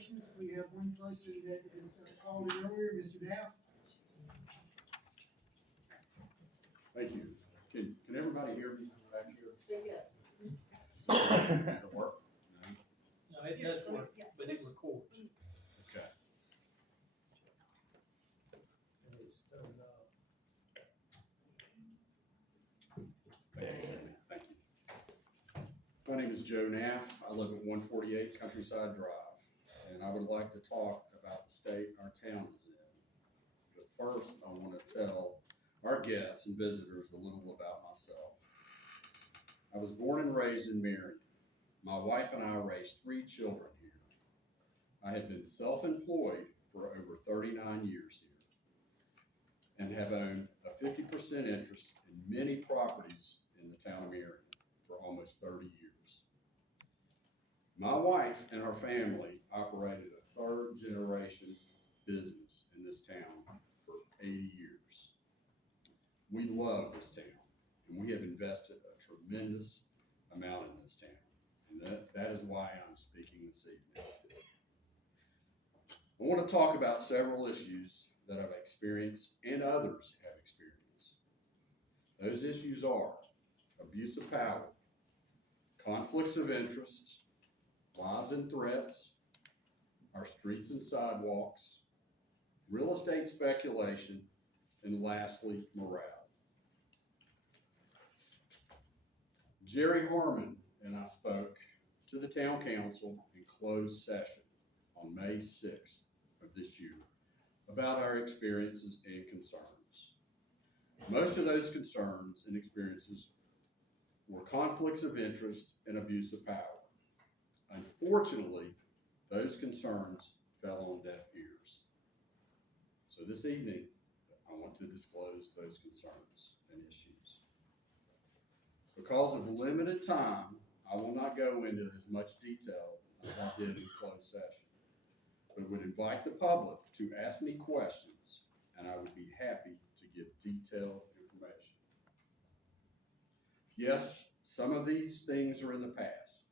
nominations. We have one person that is called in earlier, Mr. Daff. Thank you. Can everybody hear me back here? Yes. Does it work? No, it does work, but it records. Okay. Thank you. My name is Joe Naff. I live at 148 Countryside Drive, and I would like to talk about the state our town is in. But first, I want to tell our guests and visitors a little about myself. I was born and raised in Marion. My wife and I raised 3 children here. I have been self-employed for over 39 years here and have owned a 50% interest in many properties in the town of Marion for almost 30 years. My wife and her family operated a 3rd generation business in this town for 80 years. We love this town, and we have invested a tremendous amount in this town, and that is why I'm speaking this evening. I want to talk about several issues that I've experienced and others have experienced. Those issues are abuse of power, conflicts of interest, lies and threats, our streets and sidewalks, real estate speculation, and lastly, morale. Jerry Harmon and I spoke to the town council in closed session on May 6th of this year about our experiences and concerns. Most of those concerns and experiences were conflicts of interest and abuse of power. Unfortunately, those concerns fell on deaf ears. So this evening, I want to disclose those concerns and issues. Because of limited time, I will not go into as much detail as I did in closed session, but would invite the public to ask me questions, and I would be happy to give detailed information. Yes, some of these things are in the past,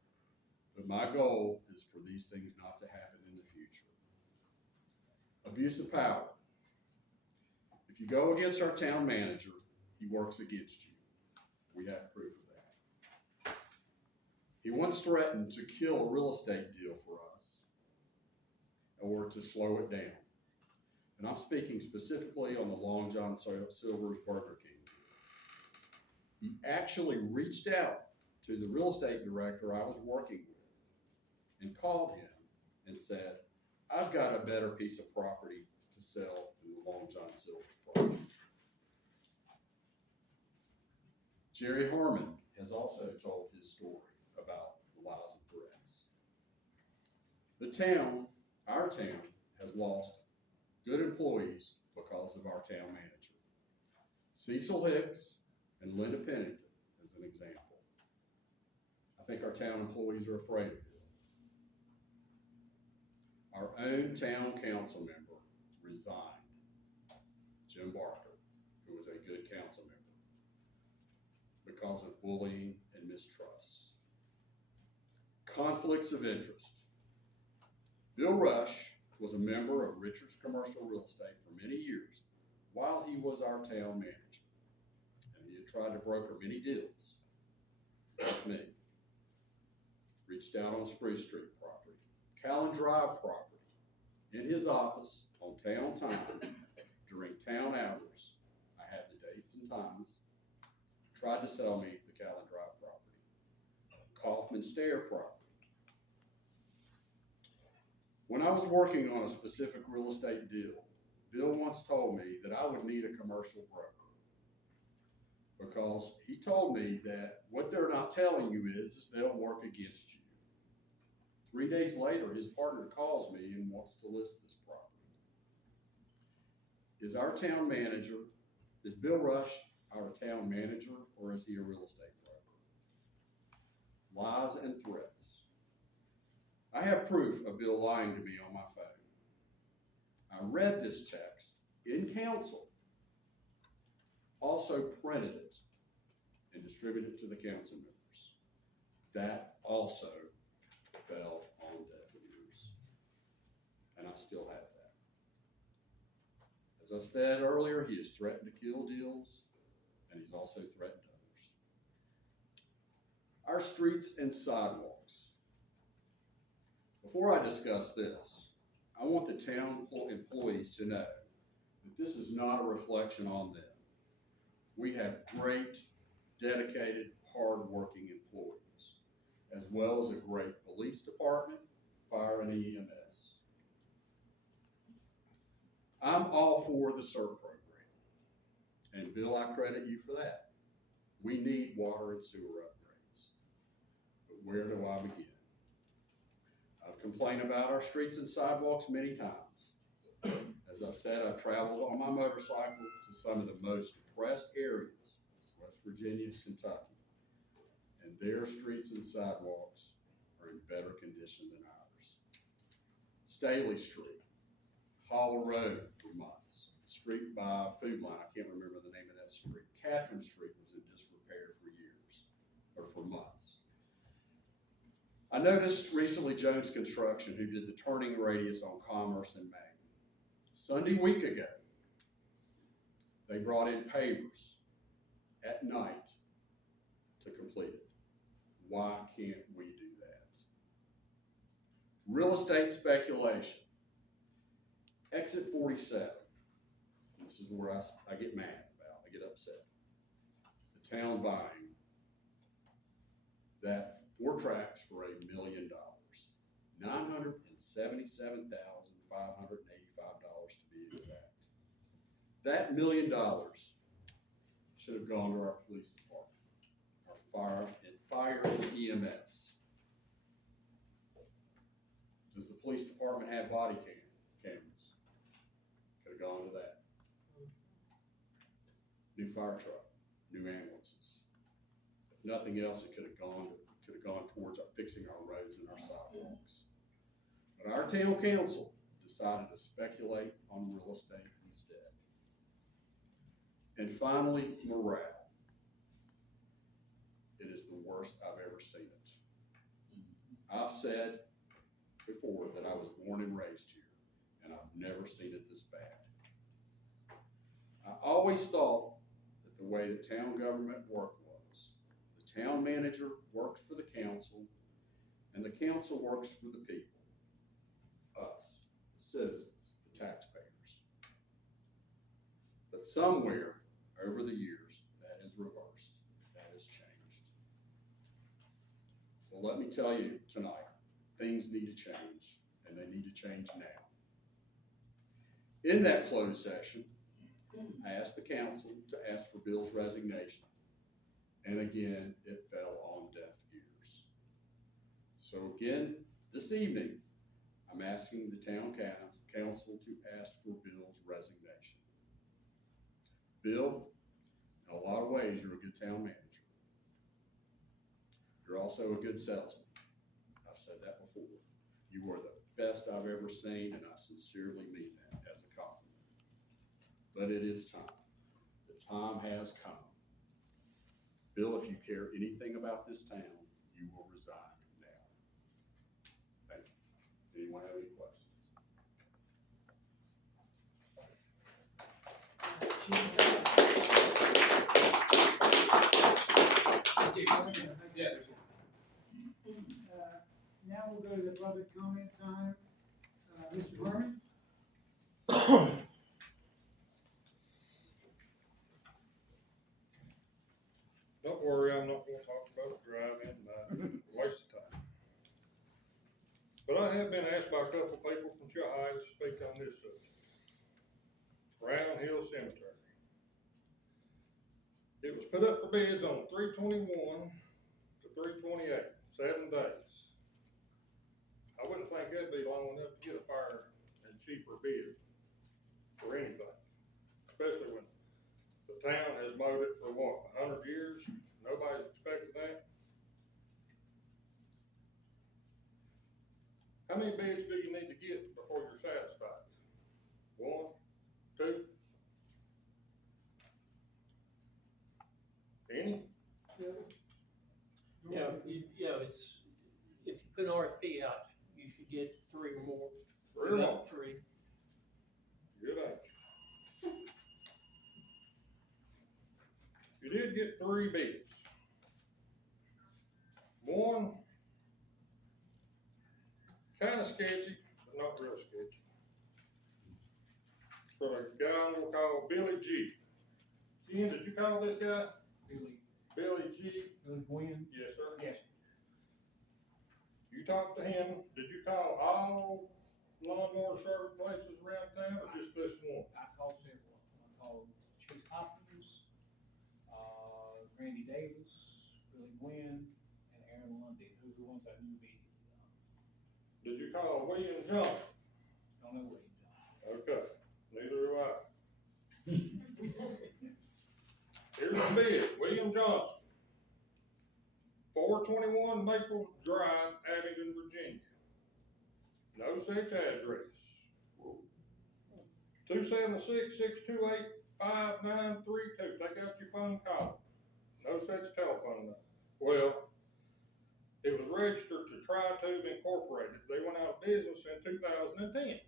but my goal is for these things not to happen in the future. Abuse of power. If you go against our town manager, he works against you. We have proof of that. He once threatened to kill a real estate deal for us or to slow it down. And I'm speaking specifically on the Long John Silver's Burger King. He actually reached out to the real estate director I was working with and called him and said, I've got a better piece of property to sell than the Long John Silver's property. Jerry Harmon has also told his story about the lies and threats. The town, our town, has lost good employees because of our town manager. Cecil Hicks and Linda Pennington is an example. I think our town employees are afraid of him. Our own town council member resigned, Jim Barker, who was a good council member, because of bullying and mistrust. Conflicts of interest. Bill Rush was a member of Richards Commercial Real Estate for many years while he was our town manager. And he had tried to broker many deals with me. Reached out on Spruce Street property, Callan Drive property, in his office on town time during town hours. I had the dates and times. Tried to sell me the Callan Drive property. Kaufman Stair property. When I was working on a specific real estate deal, Bill once told me that I would need a commercial broker because he told me that what they're not telling you is they'll work against you. 3 days later, his partner calls me and wants to list this property. Is our town manager, is Bill Rush our town manager, or is he a real estate broker? Lies and threats. I have proof of Bill lying to me on my phone. I read this text in council, also printed it, and distributed it to the council members. That also fell on deaf ears. still have that. As I said earlier, he has threatened to kill deals, and he's also threatened others. Our streets and sidewalks. Before I discuss this, I want the town employees to know that this is not a reflection on them. We have great, dedicated, hardworking employees, as well as a great police department, fire, and EMS. I'm all for the CERT program, and Bill, I credit you for that. We need water and sewer upgrades, but where do I begin? I've complained about our streets and sidewalks many times. As I've said, I've traveled on my motorcycle to some of the most depressed areas, West Virginia and Kentucky, and their streets and sidewalks are in better condition than ours. Staley Street, Hollow Road for months, the street by Food Line, I can't remember the name of that street. Catherine Street was in disrepair for years, or for months. I noticed recently Jones Construction, who did the turning radius on Commerce in Maine. Sunday week ago, they brought in pavers at night to complete it. Why can't we do that? Real estate speculation. Exit 47. This is where I get mad about, I get upset. The town buying that 4 tracks for $1 million. $977,585 to be exact. That $1 million should have gone to our police department, our fire and EMS. Does the police department have body cameras? Could have gone to that. New fire truck, new ambulances. If nothing else, it could have gone towards fixing our roads and our sidewalks. But our town council decided to speculate on real estate instead. And finally, morale. It is the worst I've ever seen it. I've said before that I was born and raised here, and I've never seen it this bad. I always thought that the way the town government worked was, the town manager works for the council, and the council works for the people. Us, the citizens, the taxpayers. But somewhere over the years, that is reversed, that has changed. So let me tell you tonight, things need to change, and they need to change now. In that closed session, I asked the council to ask for Bill's resignation, and again, it fell on deaf ears. So again, this evening, I'm asking the town council to ask for Bill's resignation. Bill, in a lot of ways, you're a good town manager. You're also a good salesman. I've said that before. You are the best I've ever seen, and I sincerely mean that as a compliment. But it is time. The time has come. Bill, if you care anything about this town, you will resign now. Thank you. Anyone have any questions? Yeah. Now we'll go to the public comment time. Mr. Herman? Don't worry, I'm not gonna talk about driving, waste of time. But I have been asked by a couple of people from Chihai to speak on this subject. Round Hill Cemetery. It was put up for bids on 3/21 to 3/28, 7 days. I wouldn't think that'd be long enough to get a fair and cheaper bid for anything, especially when the town has mowed it for what, 100 years? Nobody's expected that. How many bids do you need to get before you're satisfied? 1, 2? Any? Yeah, it's, if you put an RFP out, you should get 3 or more Three or more? Three. Good answer. You did get 3 bids. One, kinda sketchy, but not real sketchy. For a guy we'll call Billy G. Ken, did you call this guy? Billy G? Billy Gwynn? Yes, sir. Yes. You talked to him, did you call all lawnmower service places around town, or just this one? I called several. I called Chief Hopkins, Randy Davis, Billy Gwynn, and Aaron Lundy. Those are the ones I knew immediately. Did you call William Johnson? Don't know what he's done. Okay, neither do I. Here's the bid, William Johnson. 421 Maple Drive, Abingdon, Virginia. No such address. 276-628-5932, take out your phone call. No such telephone number. Well, it was registered to Tri-Tube Incorporated. They went out of business in 2010.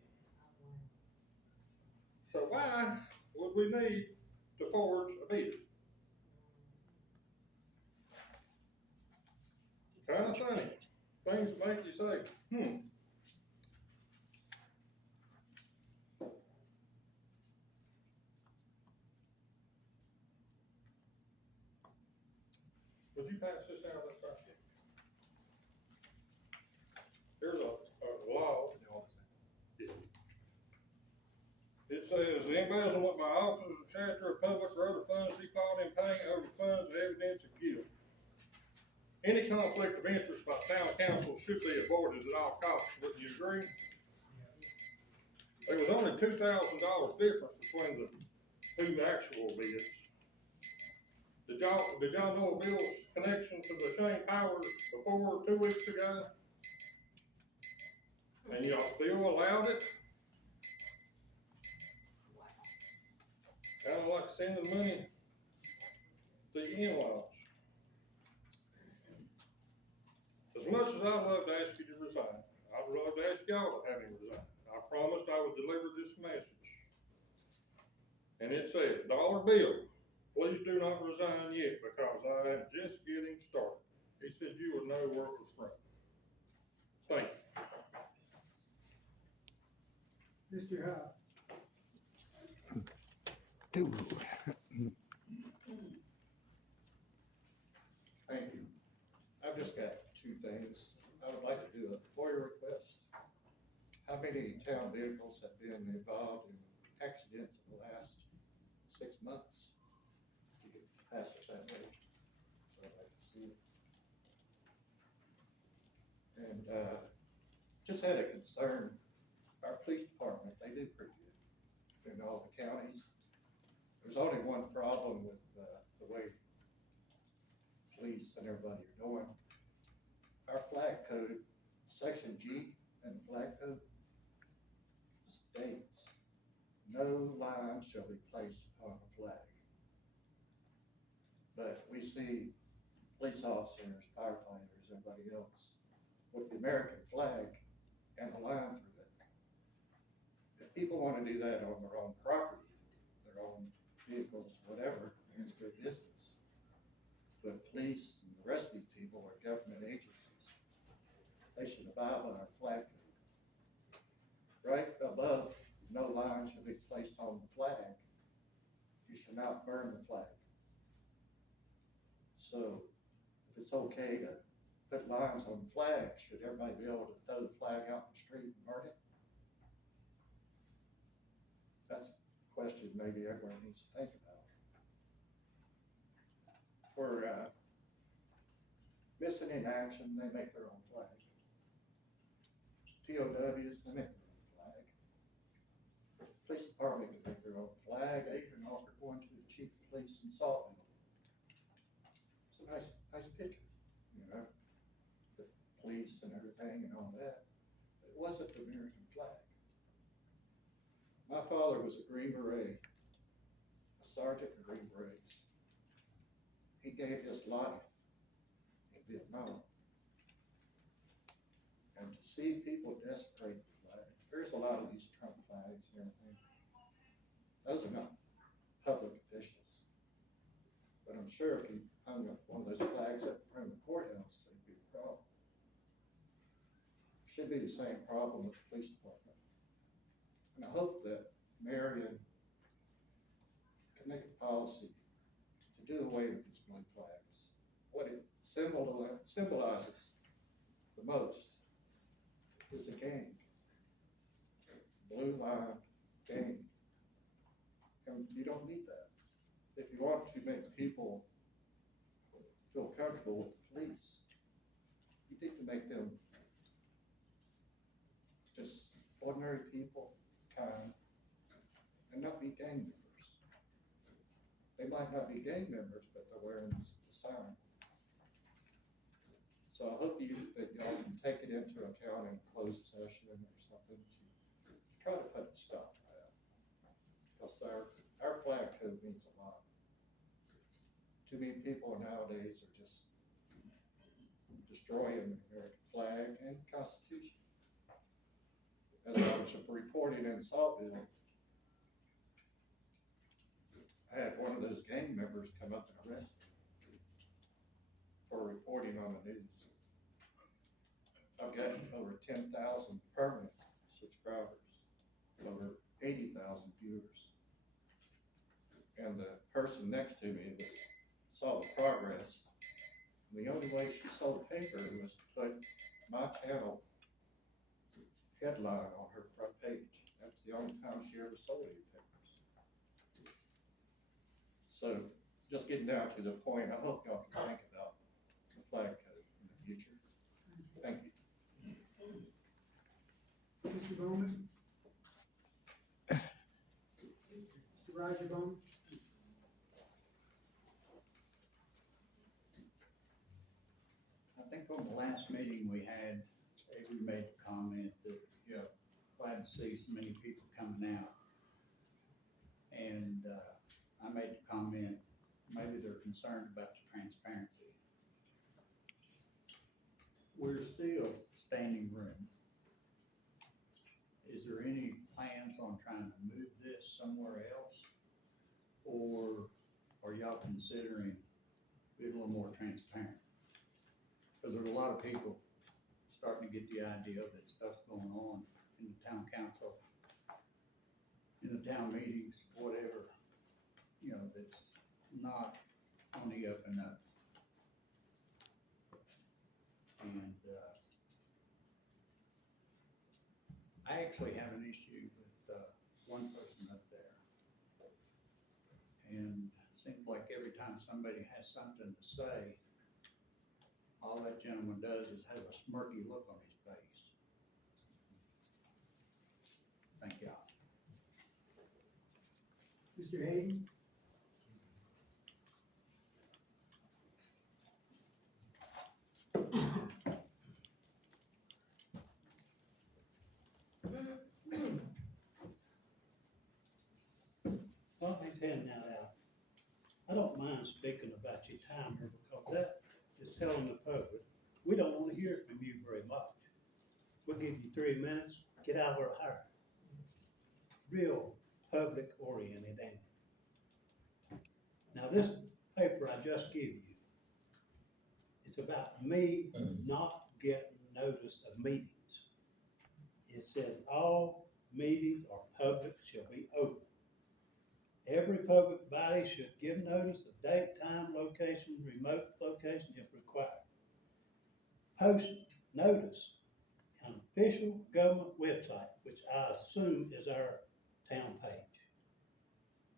So why would we need to forge a bid? Kinda funny. Things that make you say, Would you pass this out that far? Here's a law. It says, the embezzlement by officers of character of public or other funds default in paying over funds of evidence of guilt. Any conflict of interest by town council should be avoided at all costs. Would you agree? There was only $2,000 difference between the 2 actual bids. Did y'all know Bill's connection to the Shane Powers before 2 weeks ago? And y'all still allowed it? Kinda like sending money to your in-laws. As much as I'd love to ask you to resign, I'd love to ask y'all to have him resign. I promised I would deliver this message. And it says, Dollar Bill, please do not resign yet because I am just getting started. He said you would know where it was from. Thank you. Mr. Huff. Thank you. I've just got 2 things. I would like to do a FOIA request. How many town vehicles have been involved in accidents in the last 6 months? You could pass it that way, so I'd like to see it. And, just had a concern. Our police department, they do pretty good in all the counties. There's only one problem with, the way police and everybody are doing. Our flag code, section G in the flag code states, no line shall be placed upon the flag. But we see police officers, firefighters, everybody else with the American flag and a line through it. If people wanna do that on their own property, their own vehicles, whatever, it's their business. But police and the rest of these people are government agencies. They should abide by our flag code. Right above, no line shall be placed on the flag. You shall not burn the flag. So, if it's okay to put lines on the flag, should everybody be able to throw the flag out in the street and burn it? That's a question maybe everyone needs to think about. For missing in action, they make their own flag. POWs, they make their own flag. Police department can make their own flag. They even offer one to the chief of police in Saltville. It's a nice picture, you know, the police and everything and all that. But it wasn't the American flag. My father was a Green Beret, a sergeant in Green Berets. He gave his life in Vietnam. And to see people desecrate the flag, there's there's a lot of these Trump flags and everything. Those are not public officials. But I'm sure if you hung up one of those flags up in front of the courthouse, it'd be a problem. Should be the same problem with the police department. And I hope that Marion can make a policy to do away with these blue flags. What it symbolizes the most is a gang. Blue line gang. And you don't need that. If you want to make people feel comfortable with the police, you need to make them just ordinary people, kind, and not be gang members. They might not be gang members, but they're wearing the sign. So I hope that y'all can take it into account in closed session or something to try to put a stop to that. Because our flag code means a lot. Too many people nowadays are just destroying the American flag and the Constitution. As I was reporting in Saltville, I had one of those gang members come up and arrest me for reporting on the news. I've got over 10,000 permanent subscribers, over 80,000 viewers. And the person next to me saw the progress. And the only way she sold paper was to put my channel headline on her front page. That's the only time she ever sold any papers. So, just getting down to the point, I hope y'all can think about the flag code in the future. Thank you. Mr. Bowman? Mr. Roger Bowman? I think on the last meeting we had, Avery made a comment that, glad to see so many people coming out. And, I made the comment, maybe they're concerned about the transparency. We're still standing room. Is there any plans on trying to move this somewhere else? Or are y'all considering being a little more transparent? Because there's a lot of people starting to get the idea that stuff's going on in the town council, in the town meetings, whatever, that's not on the up and up. And, I actually have an issue with, one person up there. And it seems like every time somebody has something to say, all that gentleman does is have a smirky look on his face. Thank y'all. Mr. Hayden? While he's handing that out, I don't mind speaking about your time here because that is telling the public, we don't want to hear from you very much. We'll give you 3 minutes, get out of our hair. Real public oriented, ain't it? Now this paper I just gave you, it's about me not getting notice of meetings. It says all meetings or public shall be open. Every public body should give notice of date, time, location, remote location if required. Post notice on official government website, which I assume is our town page.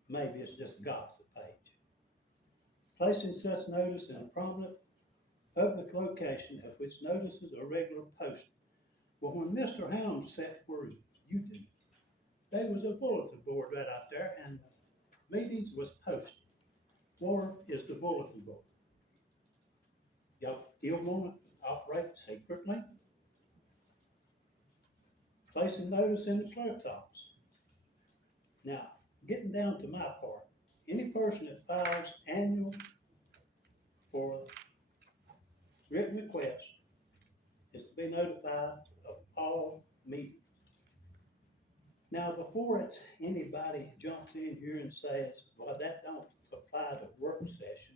Maybe it's just a gossip page. Placing such notice in a prominent public location of which notices are regularly posted. Well, when Mr. Helms sat where you did, there was a bulletin board right out there and meetings was posted. Where is the bulletin board? Y'all still want to operate secretly? Placing notice in the clerk's office. Now, getting down to my part, any person that files annual for written request is to be notified of all meetings. Now, before anybody jumps in here and says, well, that don't apply to work session,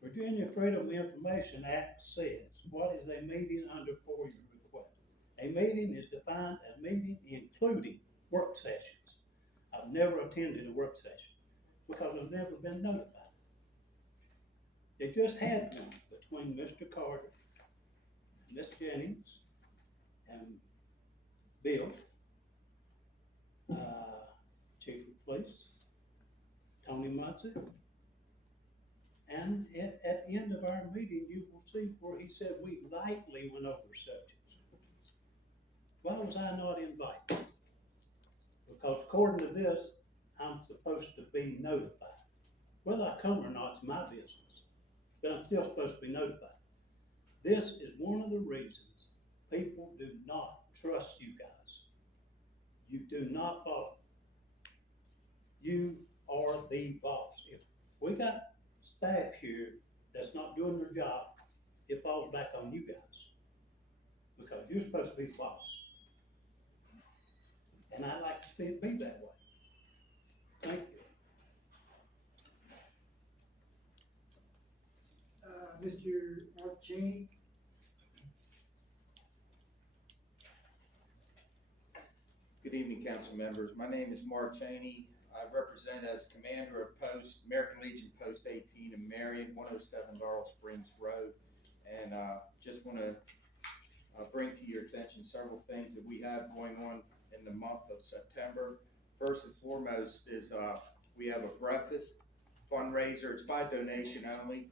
Virginia Freedom of Information Act says, what is a meeting under for your request? A meeting is defined a meeting including work sessions. I've never attended a work session because I've never been notified. They just had one between Mr. Carter, and Ms. Jennings, and Bill, Chief of Police, Tony Munson. And at the end of our meeting, you will see where he said we lightly went over subjects. Why was I not invited? Because according to this, I'm supposed to be notified. Whether I come or not, it's my business, but I'm still supposed to be notified. This is one of the reasons people do not trust you guys. You do not follow. You are the boss. If we got staff here that's not doing their job, it falls back on you guys. Because you're supposed to be the boss. And I like to see it be that way. Thank you. Mr. Mark Cheney. Good evening, council members. My name is Mark Cheney. I represent as commander of post, American Legion Post 18 in Marion, 107 Laurel Springs Road. And just want to bring to your attention several things that we have going on in the month of September. First and foremost is we have a breakfast fundraiser. It's by donation only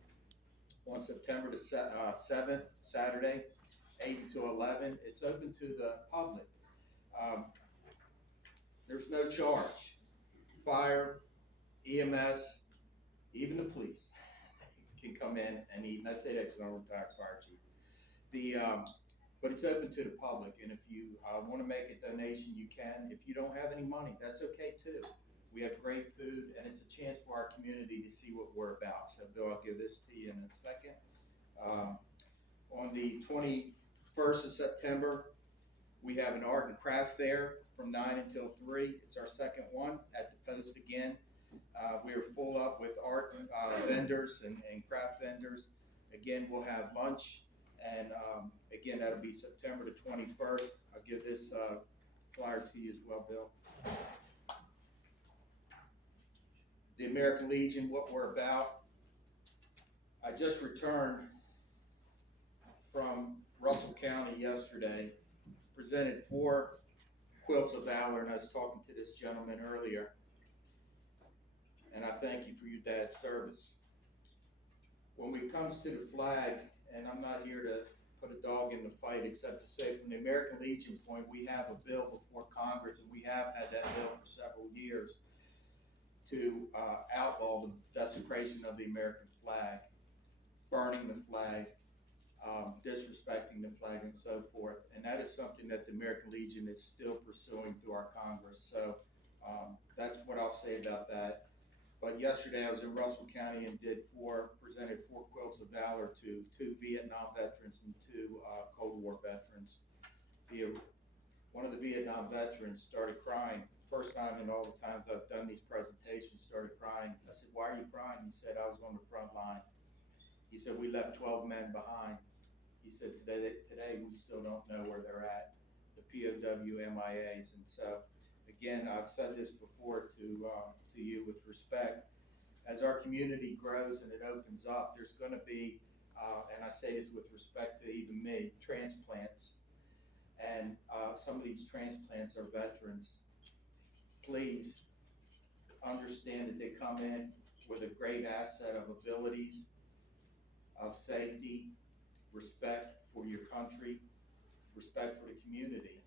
on September the 7th, Saturday, 8 to 11. It's open to the public. There's no charge. Fire, EMS, even the police can come in and eat. And I say that because I'm a retired fire chief. But it's open to the public, and if you want to make a donation, you can. If you don't have any money, that's okay too. We have great food, and it's a chance for our community to see what we're about. So, Bill, I'll give this to you in a second. On the 21st of September, we have an art and craft fair from 9 until 3. It's our second one at the post again. We're full up with art vendors and craft vendors. Again, we'll have lunch, and again, that'll be September the 21st. I'll give this flyer to you as well, Bill. The American Legion, what we're about. I just returned from Russell County yesterday, presented 4 quilts of valor, and I was talking to this gentleman earlier, and I thank you for your dad's service. When it comes to the flag, and I'm not here to put a dog in the fight except to say from the American Legion point, we have a bill before Congress, and we have had that bill for several years to outlaw the desecration of the American flag, burning the flag, disrespecting the flag, and so forth. And that is something that the American Legion is still pursuing through our Congress. So that's what I'll say about that. But yesterday I was in Russell County and presented 4 quilts of valor to 2 Vietnam veterans and 2 Cold War veterans. One of the Vietnam veterans started crying. First time in all the times I've done these presentations, started crying. I said, "Why are you crying?" He said, "I was on the front line." He said, "We left 12 men behind." He said, today we still don't know where they're at, the POW MIAs. And so, again, I've said this before to you with respect. As our community grows and it opens up, there's going to be, and I say this with respect to even me, transplants. And some of these transplants are veterans. Please understand that they come in with a great asset of abilities, of safety, respect for your country, respect for the community.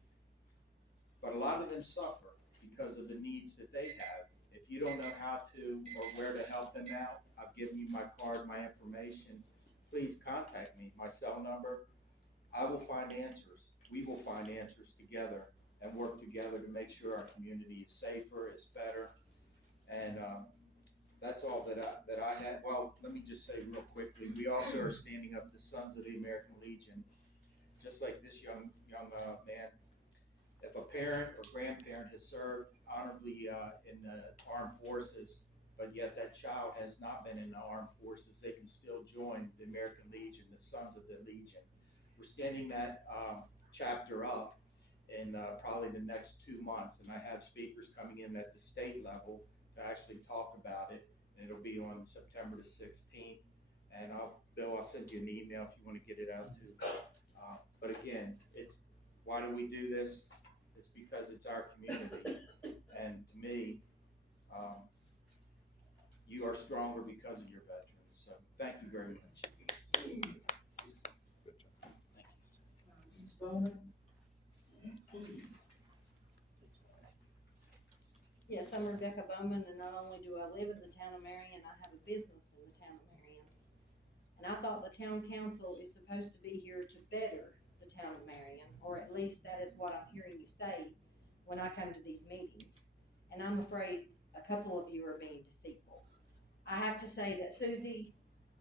But a lot of them suffer because of the needs that they have. If you don't know how to or where to help them out, I've given you my card, my information. Please contact me, my cell number. I will find answers. We will find answers together and work together to make sure our community is safer, is better. And that's all that I had. Well, let me just say real quickly, we also are standing up the Sons of the American Legion, just like this young man. if a parent or grandparent has served honorably in the armed forces, but yet that child has not been in the armed forces, they can still join the American Legion, the Sons of the Legion. We're standing that chapter up in probably the next 2 months, and I have speakers coming in at the state level to actually talk about it, and it'll be on September the 16th. And Bill, I'll send you an email if you want to get it out too. But again, why do we do this? It's because it's our community, and to me, you are stronger because of your veterans. So thank you very much. Ms. Bowman? Yes, I'm Rebecca Bowman, and not only do I live in the town of Marion, I have a business in the town of Marion. And I thought the town council is supposed to be here to better the town of Marion, or at least that is what I'm hearing you say when I come to these meetings. And I'm afraid a couple of you are being deceitful. I have to say that Susie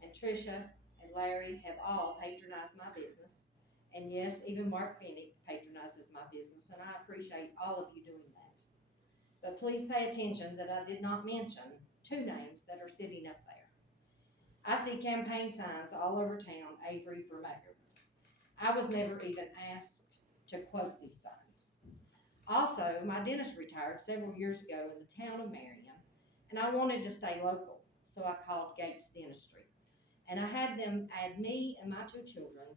and Tricia and Larry have all patronized my business. And yes, even Mark Finnick patronizes my business, and I appreciate all of you doing that. But please pay attention that I did not mention two names that are sitting up there. I see campaign signs all over town, Avery for mayor. I was never even asked to quote these signs. Also, my dentist retired several years ago in the town of Marion, and I wanted to stay local, so I called Gates Dentistry. And I had them add me and my two children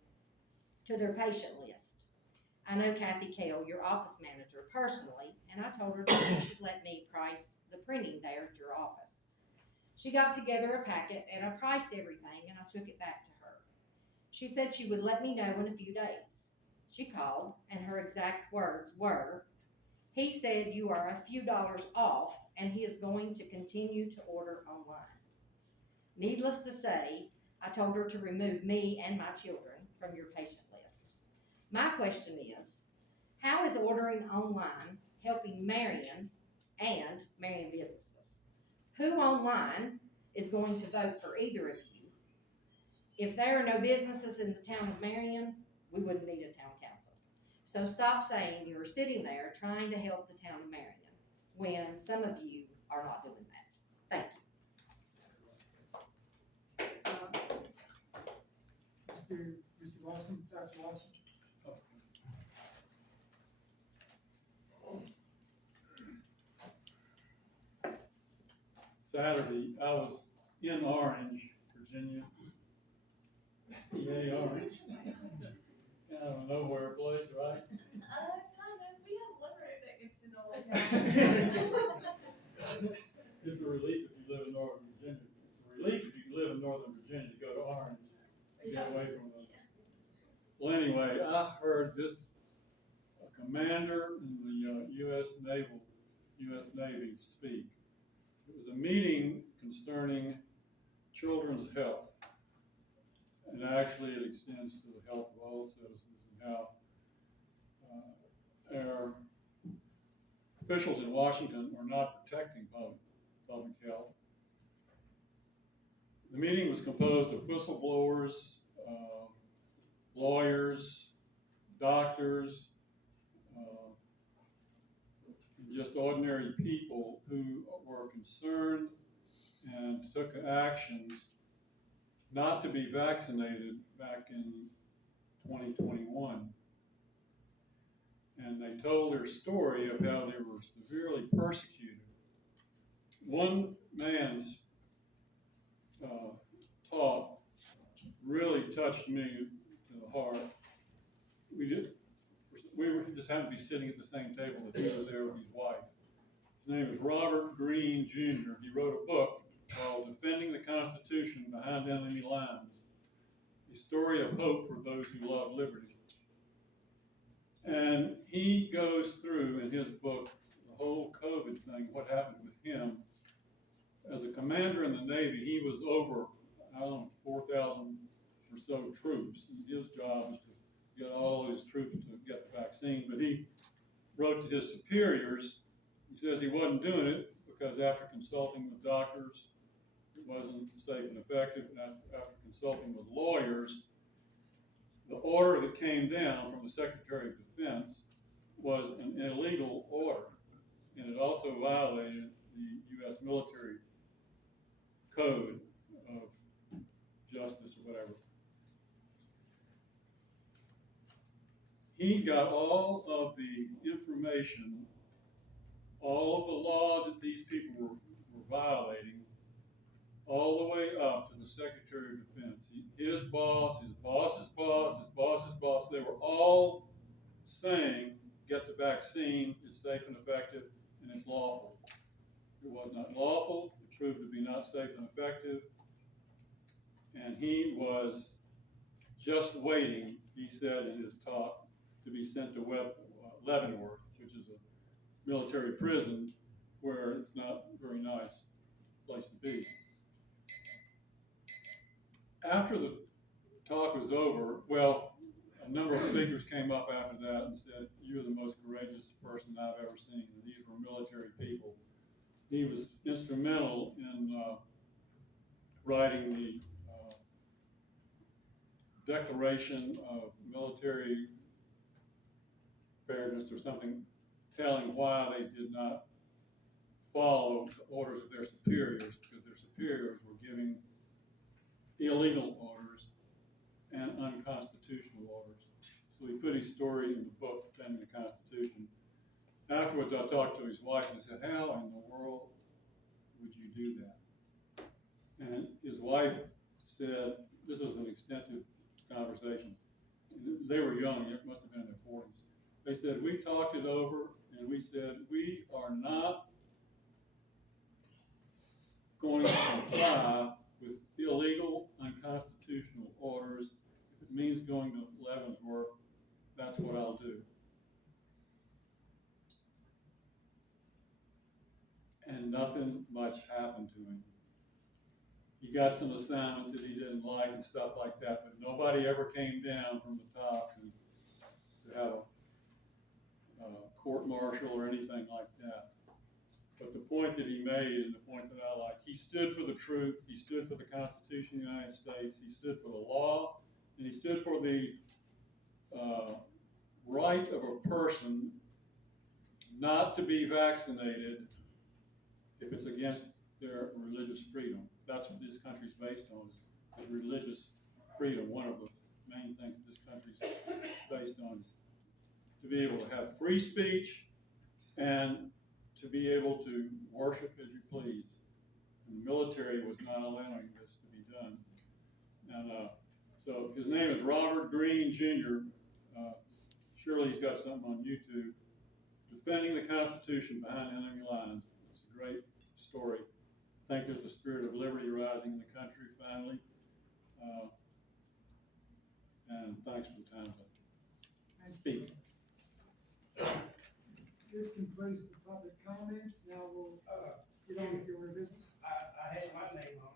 to their patient list. I know Kathy Kell, your office manager, personally, and I told her that she should let me price the printing there at your office. She got together a packet, and I priced everything, and I took it back to her. She said she would let me know in a few days. She called, and her exact words were, "He said you are a few dollars off, and he is going to continue to order online." Needless to say, I told her to remove me and my children from your patient list. My question is, how is ordering online helping Marion and Marion businesses? Who online is going to vote for either of you? If there are no businesses in the town of Marion, we wouldn't need a town council. So stop saying you are sitting there trying to help the town of Marion when some of you are not doing that. Thank you. Mr. Watson, Dr. Watson? Saturday, I was in Orange, Virginia. Yay, Orange. Kind of a nowhere place, right? Kind of. We have one road that gets to Nolan County. It's a relief if you live in Northern Virginia. It's a relief if you live in Northern Virginia to go to Orange and get away from them. Well, anyway, I heard this commander in the U.S. Navy speak. It was a meeting concerning children's health. And actually it extends to the health of all citizens and how our officials in Washington are not protecting public health. The meeting was composed of whistleblowers, lawyers, doctors, and just ordinary people who were concerned and took actions not to be vaccinated back in 2021. And they told their story of how they were severely persecuted. One man's talk really touched me to the heart. We just happened to be sitting at the same table that he was there with his wife. His name is Robert Greene Jr. He wrote a book called Defending the Constitution Behind Enemy Lines, a story of hope for those who love liberty. And he goes through in his book the whole COVID thing, what happened with him. As a commander in the Navy, he was over, 4,000 or so troops. And his job was to get all his troops to get the vaccine. But he wrote to his superiors, he says he wasn't doing it because after consulting with doctors, it wasn't safe and effective. And after consulting with lawyers, the order that came down from the Secretary of Defense was an illegal order, and it also violated the U.S. military code of justice or whatever. He got all of the information, all of the laws that these people were violating, all the way up to the Secretary of Defense. His boss, his boss's boss, his boss's boss, they were all saying, get the vaccine, it's safe and effective, and it's lawful. It was not lawful, it proved to be not safe and effective, and he was just waiting, he said in his talk, to be sent to Leavenworth, which is a military prison where it's not a very nice place to be. After the talk was over, well, a number of speakers came up after that and said, "You're the most courageous person I've ever seen." And these were military people. He was instrumental in writing the Declaration of Military Preparedness or something, telling why they did not follow the orders of their superiors, because their superiors were giving illegal orders and unconstitutional orders. So he put his story in the book, Defending the Constitution. Afterwards, I talked to his wife and I said, "How in the world would you do that?" And his wife said, this was an extensive conversation. They were young, it must have been in their 40s. They said, "We talked it over and we said, we are not going to comply with illegal, unconstitutional orders. If it means going to Leavenworth, that's what I'll do." And nothing much happened to him. He got some assignments that he didn't like and stuff like that, but nobody ever came down from the top to have a court martial or anything like that. But the point that he made, and the point that I like, he stood for the truth, he stood for the Constitution of the United States, he stood for the law, and he stood for the right of a person not to be vaccinated if it's against their religious freedom. That's what this country's based on, is religious freedom. One of the main things that this country's based on is to be able to have free speech and to be able to worship as you please. And the military was not allowing this to be done. And so his name is Robert Greene Jr. Surely he's got something on YouTube. Defending the Constitution Behind Enemy Lines. It's a great story. I think there's a spirit of liberty rising in the country finally. And thanks for the time to speak. This concludes the public comments. Now we'll get on with your order of business. I had my name on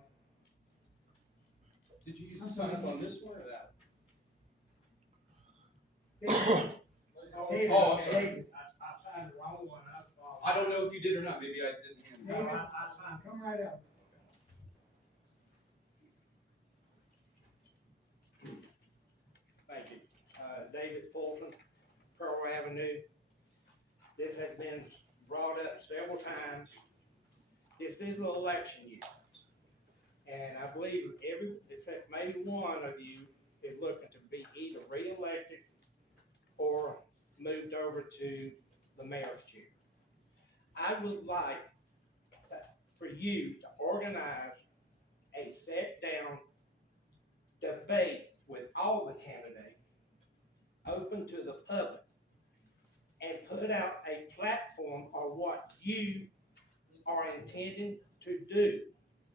it. Did you sign up on this one or that? David, Oh, I'm sorry. David, I signed the wrong one, I don't know if you did or not, maybe I didn't hand it. David, I signed. come right up. Thank you. David Fulton, Pearl Avenue. This has been brought up several times. This is an election year. And I believe except maybe one of you is looking to be either re-elected or moved over to the mayor's chair. I would like for you to organize a sit-down debate with all the candidates, open to the public, and put out a platform of what you are intending to do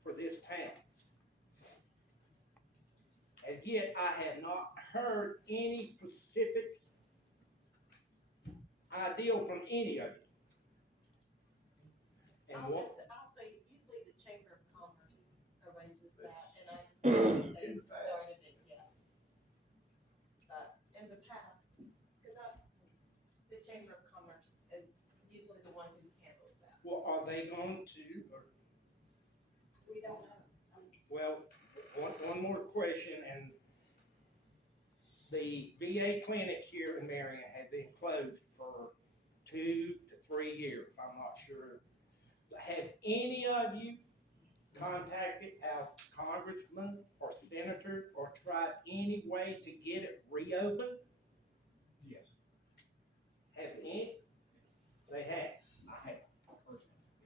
for this town. And yet I have not heard any specific idea from any of you. And what, I'll say, usually the Chamber of Commerce arranges that, and I just don't think they started it yet. But in the past, because the Chamber of Commerce is usually the one who handles that. well, are they going to, or, We don't know. well, one more question, and the VA clinic here in Marion had been closed for 2 to 3 years, I'm not sure. Have any of you contacted our congressman or senator or tried any way to get it reopened? Yes, Have any? They have. I have, personally.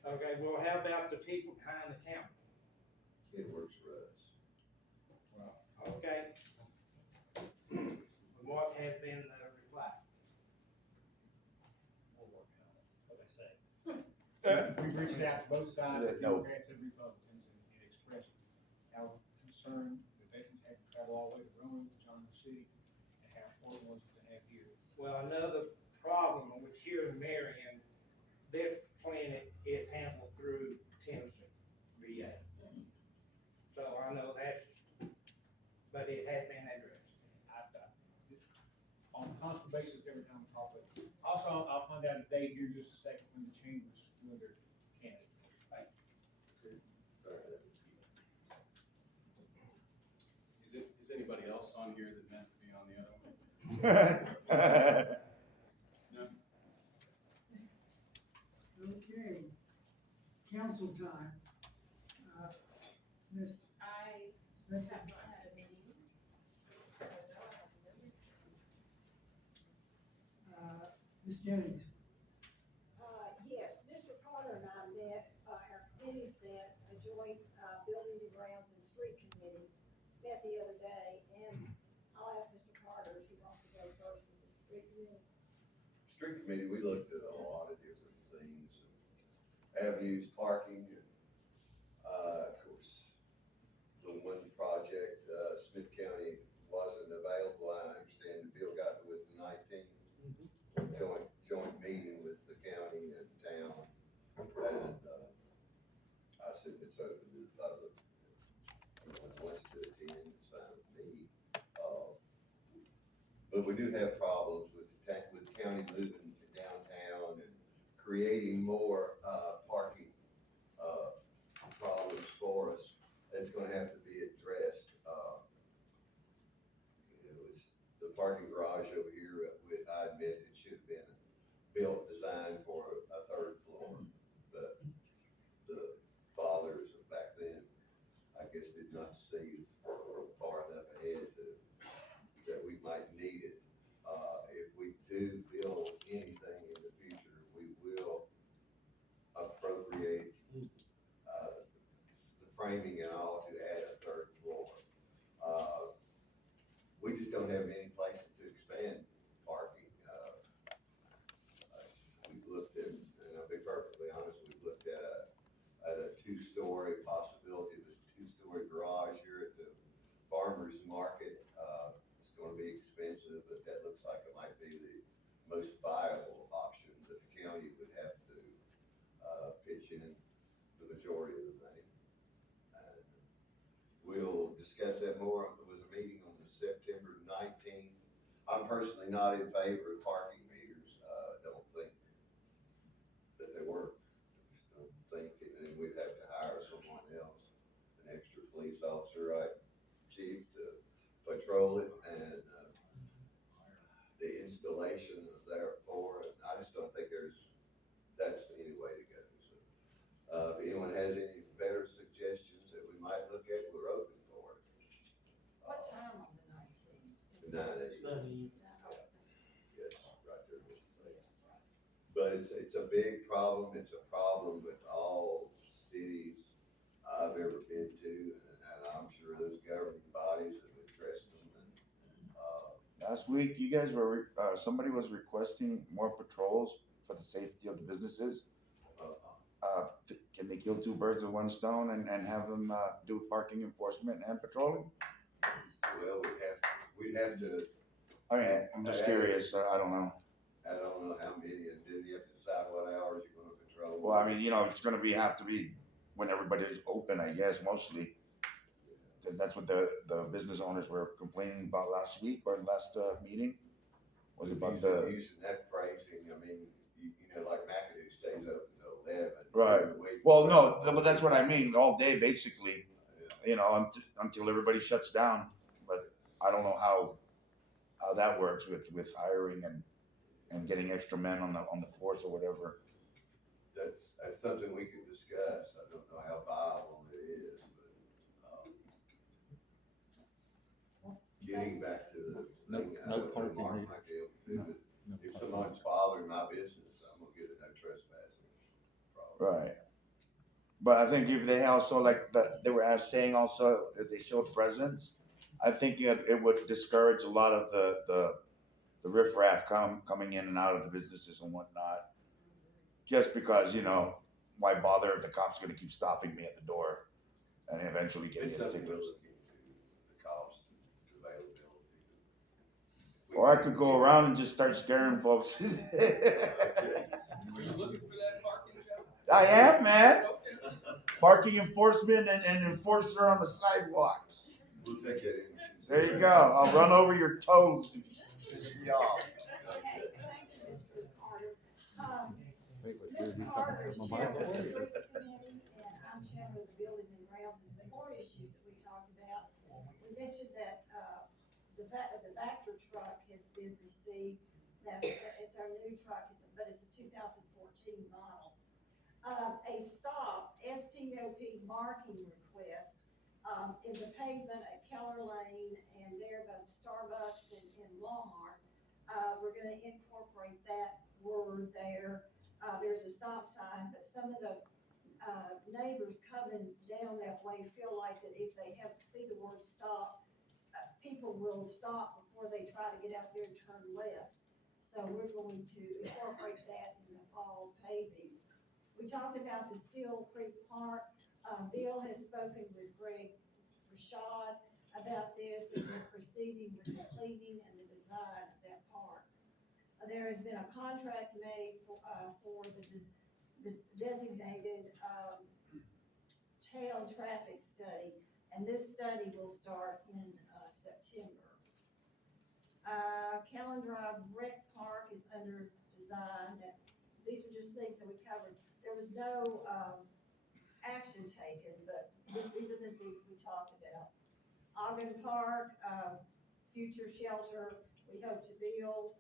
Okay, well, how about the people behind the counter? It works for us. Okay. What has been the reply? We're working on it, what they say. We've reached out to both sides, the Democrats and Republicans, and expressed our concern that veterans had to travel all the way to Rome, John City, and how important it was to have here. Well, another problem with here in Marion, this clinic is handled through Tennessee, VA. So I know that's, but it has been addressed. On a constant basis, every time we talk with them. Also, I'll find out a date here in just a second when the chamber's doing their candidate. Thank you. Is anybody else on here that meant to be on the other one? No? Okay, council time. Ms. I Smith? have not had a meeting. Ms. Jennings? Yes, Mr. Carter and I met, our committees met, a joint, building and grounds and street committee, met the other day, and I'll ask Mr. Carter if he wants to go first with the street committee. Street committee, we looked at a lot of different things, avenues, parking, and, of course, the one project, Smith County wasn't available. I understand the bill got with the 19th. Joint meeting with the county and town, and, I said it's open to the public. Anyone wants to attend, it's fine with me. But we do have problems with county moving to downtown and creating more, parking, problems for us. That's gonna have to be addressed. It's the parking garage over here, I admit it should have been built, designed for a third floor. But the fathers back then, I guess, did not see far enough ahead that we might need it. If we do build anything in the future, we will appropriate, the framing and all to add a third floor. We just don't have many places to expand parking. We've looked at, and I'll be perfectly honest, we've looked at a two-story possibility, this two-story garage here at the farmer's market. It's gonna be expensive, but that looks like it might be the most viable option, that the county would have to, pitch in the majority of the money. And we'll discuss that more with a meeting on the September 19th. I'm personally not in favor of parking meters. Don't think that they work. Just don't think, and we'd have to hire someone else, an extra police officer, right, chief, to patrol it, and, the installation therefore, and I just don't think that's any way to go. So, if anyone has any better suggestions that we might look at, we're open for it. What time on the 19th? 9 Yes, right there. But it's a big problem. It's a problem with all cities I've ever been to, and I'm sure those governing bodies have addressed them. And, Last week, you guys were, somebody was requesting more patrols for the safety of the businesses. Can they kill two birds with one stone and have them, do parking enforcement and patrolling? well, we'd have to, I mean, I'm just curious, I don't know. I don't know how many, and then you have to decide what hours you're gonna patrol. Well, I mean, it's gonna have to be when everybody's open, I guess, mostly. Cause that's what the business owners were complaining about last week or last, meeting. Was about Using that phrasing, I mean, you know, like McAdoo stays open till 11. Right. Wait. Well, no, but that's what I mean, all day, basically, until everybody shuts down. But I don't know how that works with hiring and and getting extra men on the force or whatever. That's something we can discuss. I don't know how viable it is, but, getting back to the thing, I don't know, Mark might be able to, but if someone's bothering my business, I'm gonna get a no trespassing. Right. But I think if they also they were saying also if they showed presence, I think it would discourage a lot of the riffraff coming in and out of the businesses and whatnot. Just because, why bother if the cop's gonna keep stopping me at the door and eventually getting It's a something ticket. we're looking into, the cost, the availability. Or I could go around and just start scaring folks. Are you looking for that parking job? I am, man. Parking enforcement and enforcer on the sidewalks. We'll take that in. There you go. I'll run over your toes if you piss me off. Okay, thank you, Mr. Carter. Mr. Carter is chairman of the Streets Committee, and I'm chairman of the Building and Grounds and some more issues that we talked about. We mentioned that, the Vector truck has been received. Now, it's our new truck, but it's a 2014 model. A stop, STOP marking request, in the pavement at Keller Lane and there by the Starbucks and Walmart. We're gonna incorporate that word there. There's a stop sign, but some of the, neighbors coming down that way feel like that if they see the word stop, people will stop before they try to get out there and turn left. So we're going to incorporate that in the fall paving. We talked about the Steel Creek Park. Bill has spoken with Greg Rashad about this, and we're proceeding with the cleaning and the design of that park. There has been a contract made for the designated, town traffic study, and this study will start in, September. Callan Drive Rec Park is under design. These are just things that we covered. There was no, action taken, but these are the things we talked about. Ogden Park, future shelter we hope to build.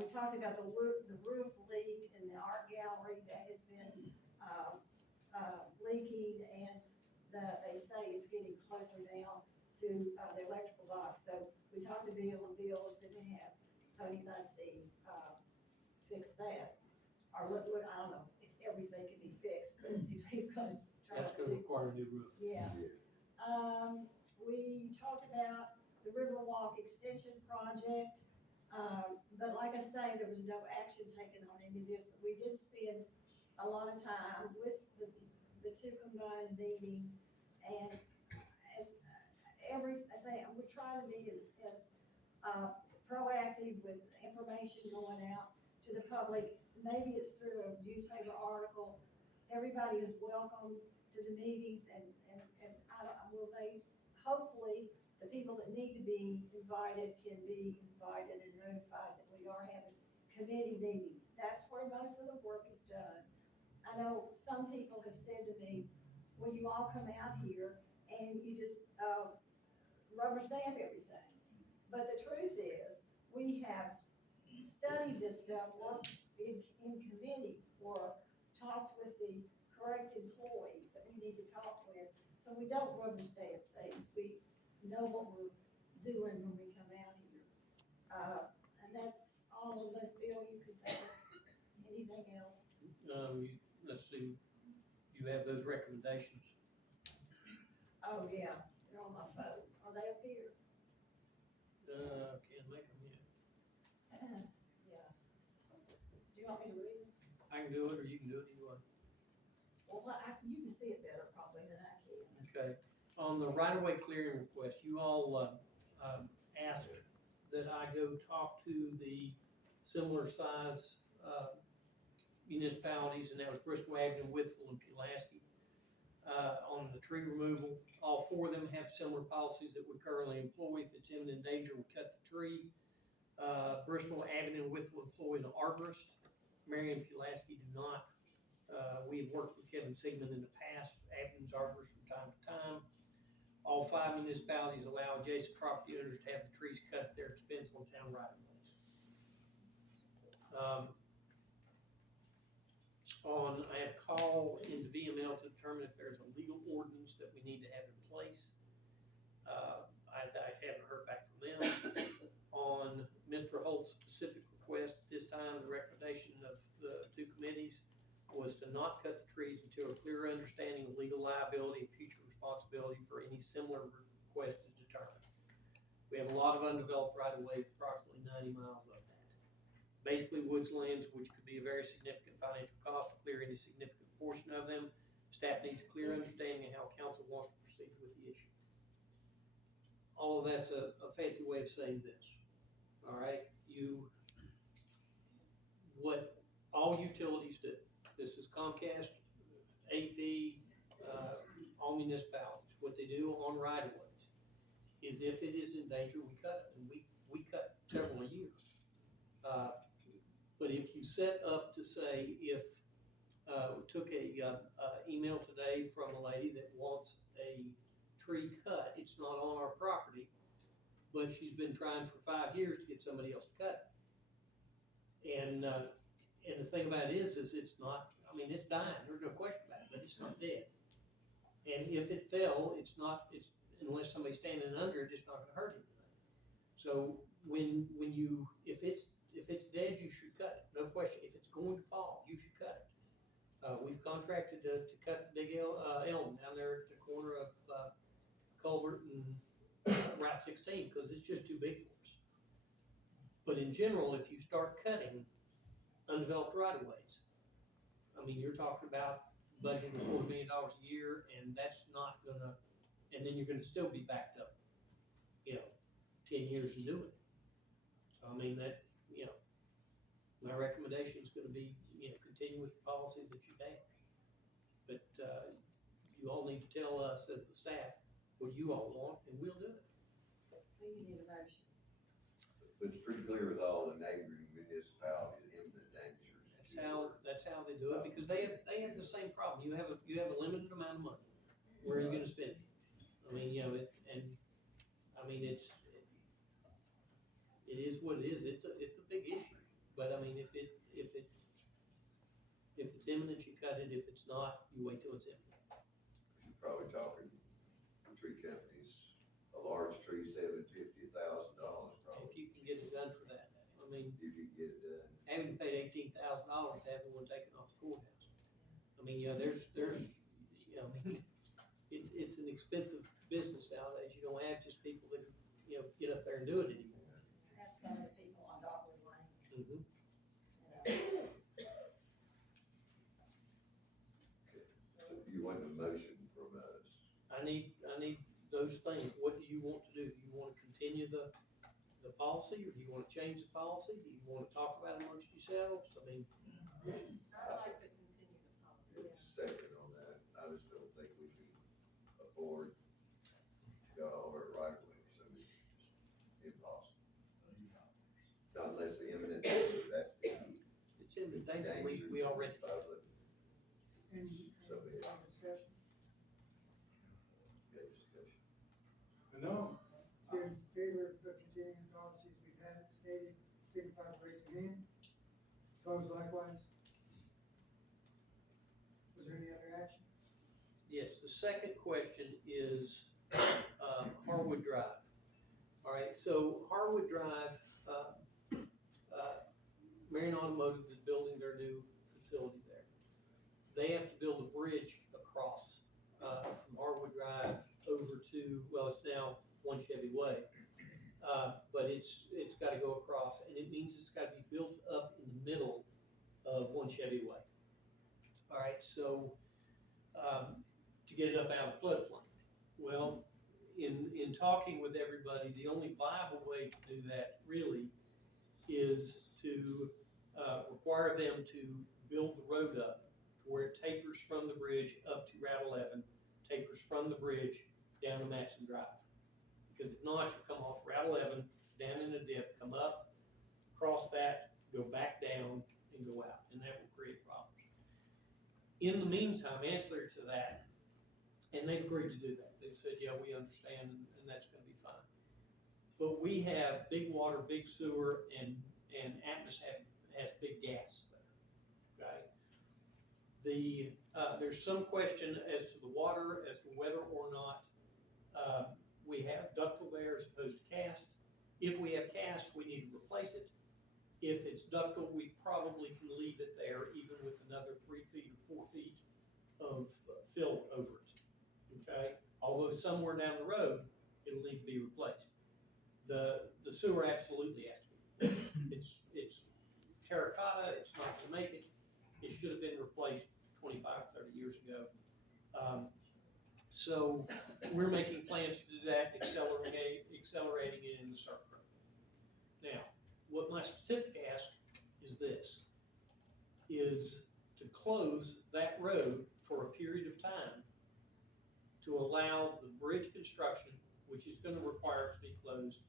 We talked about the roof leak in the art gallery that has been, leaking, and they say it's getting closer now to, the electrical box. So we talked to Bill, and Bill is gonna have Tony Muncy, fix that. Or look, I don't know if everything can be fixed, but he's gonna try to. That's gonna require a new roof. Yeah. We talked about the Riverwalk Extension Project, but like I say, there was no action taken on any of this, but we did spend a lot of time with the two combined meetings, and we try to be as proactive with information going out to the public. Maybe it's through a newspaper article. Everybody is welcome to the meetings, and hopefully the people that need to be invited can be invited and notified that we are having committee meetings. That's where most of the work is done. I know some people have said to me, well, you all come out here and you just, rubber stamp everything. But the truth is, we have studied this stuff, worked in committee, or talked with the correct employees that we need to talk with. So we don't rubber stamp things. We know what we're doing when we come out here. And that's all, unless Bill, you can think of anything else. Let's see, you have those recommendations. Oh, yeah, they're on my phone. Are they up here? Can't make them yet. Yeah. Do you want me to read them? I can do it, or you can do it either way. Well, you can see it better probably than I can. Okay. On the right-of-way clearing request, you all asked that I go talk to the similar size municipalities, and that was Bristol Avenue, Whitfield, and Pulaski. On the tree removal, all four of them have similar policies that we currently employ. If it's imminent danger, we cut the tree. Bristol Avenue and Whitfield employ an arborist. Marion and Pulaski do not. We have worked with Kevin Sigmund in the past, Avenue's arborist from time to time. All five municipalities allow adjacent property owners to have the trees cut at their expense on town right-of-ways. I had a call into VML to determine if there's a legal ordinance that we need to have in place. I haven't heard back from them. On Mr. Holt's specific request, at this time, the recommendation of the two committees was to not cut the trees until a clear understanding of legal liability and future responsibility for any similar request is determined. We have a lot of undeveloped right-of-ways, approximately 90 miles of that. Basically woods lands, which could be a very significant financial cost to clear any significant portion of them. Staff needs a clear understanding of how council wants to proceed with the issue. All of that's a fancy way of saying this, all right? What all utilities do, this is Comcast, AP, all municipalities, what they do on right-of-ways is if it is in danger, we cut it, and we cut several a year. But if you set up to say, if, we took a email today from a lady that wants a tree cut, it's not on our property, but she's been trying for 5 years to get somebody else to cut it. And the thing about it is it's not, I mean, it's dying, there's no question about it, but it's not dead. And if it fell, it's unless somebody's standing under it, it's not gonna hurt anything. So if it's dead, you should cut it, no question. If it's going to fall, you should cut it. We've contracted to cut the big elm down there at the corner of Culvert and Route 16, because it's just too big for us. But in general, if you start cutting undeveloped right-of-ways, I mean, you're talking about budgeting $4 million a year, and that's not gonna, and then you're gonna still be backed up, 10 years in doing it. So I mean, that, my recommendation is gonna be, continue with the policy that you've had. But, you all need to tell us as the staff what you all want, and we'll do it. So you need a motion. But it's pretty clear with all the neighboring municipalities, imminent dangers. That's how they do it, because they have the same problem. You have a limited amount of money. Where are you gonna spend it? I mean, it is what it is. It's a big issue. But I mean, if it's imminent, you cut it. If it's not, you wait till it's imminent. You're probably talking tree companies, a large tree, $750,000 probably. If you can get it done for that. I mean, If you can get it done. having paid $18,000 to have one taken off the courthouse. I mean, there's it's an expensive business nowadays. You don't have just people that, get up there and do it anymore. That's some of the people on Dogwood Lane. Mm-hmm. So you want a motion from us? I need those things. What do you want to do? Do you want to continue the policy, or do you want to change the policy? Do you want to talk about it amongst yourselves? I mean, I'd like to continue the policy. Second on that, I just don't think we can afford to go over it right away, so it's impossible. Not unless the imminent danger, that's the key. it's in the danger. We already. Public, Any So be it. discussion? yeah, discussion. No. If you're in favor of continuing the policies we've had it stated, signify by raising your hand. Opposed likewise. Was there any other action? Yes, the second question is Harwood Drive. All right, so Harwood Drive, Marion Automotive is building their new facility there. They have to build a bridge across from Harwood Drive over to, well, it's now One Chevy Way. But it's gotta go across, and it means it's gotta be built up in the middle of One Chevy Way. All right, so, to get it up out of the floodplain. Well, in talking with everybody, the only viable way to do that really is to, require them to build the road up to where it tapers from the bridge up to Route 11, tapers from the bridge down to Maxon Drive. Because if not, you come off Route 11, down in the dip, come up, cross that, go back down, and go out, and that will create problems. In the meantime, ancillary to that, and they've agreed to do that. They've said, yeah, we understand, and that's gonna be fine. But we have big water, big sewer, and Atmos has big gaps there, okay? There's some question as to the water, as to whether or not, we have ductile there as opposed to cast. If we have cast, we need to replace it. If it's ductile, we probably can leave it there even with another 3 feet or 4 feet of fill over it, okay? Although somewhere down the road, it'll need to be replaced. The sewer absolutely has to be. It's terracotta, it's not gonna make it. It should have been replaced 25, 30 years ago. So we're making plans to do that, accelerating it in the circuit. Now, what my specific ask is this, is to close that road for a period of time to allow the bridge construction, which is gonna require it to be closed,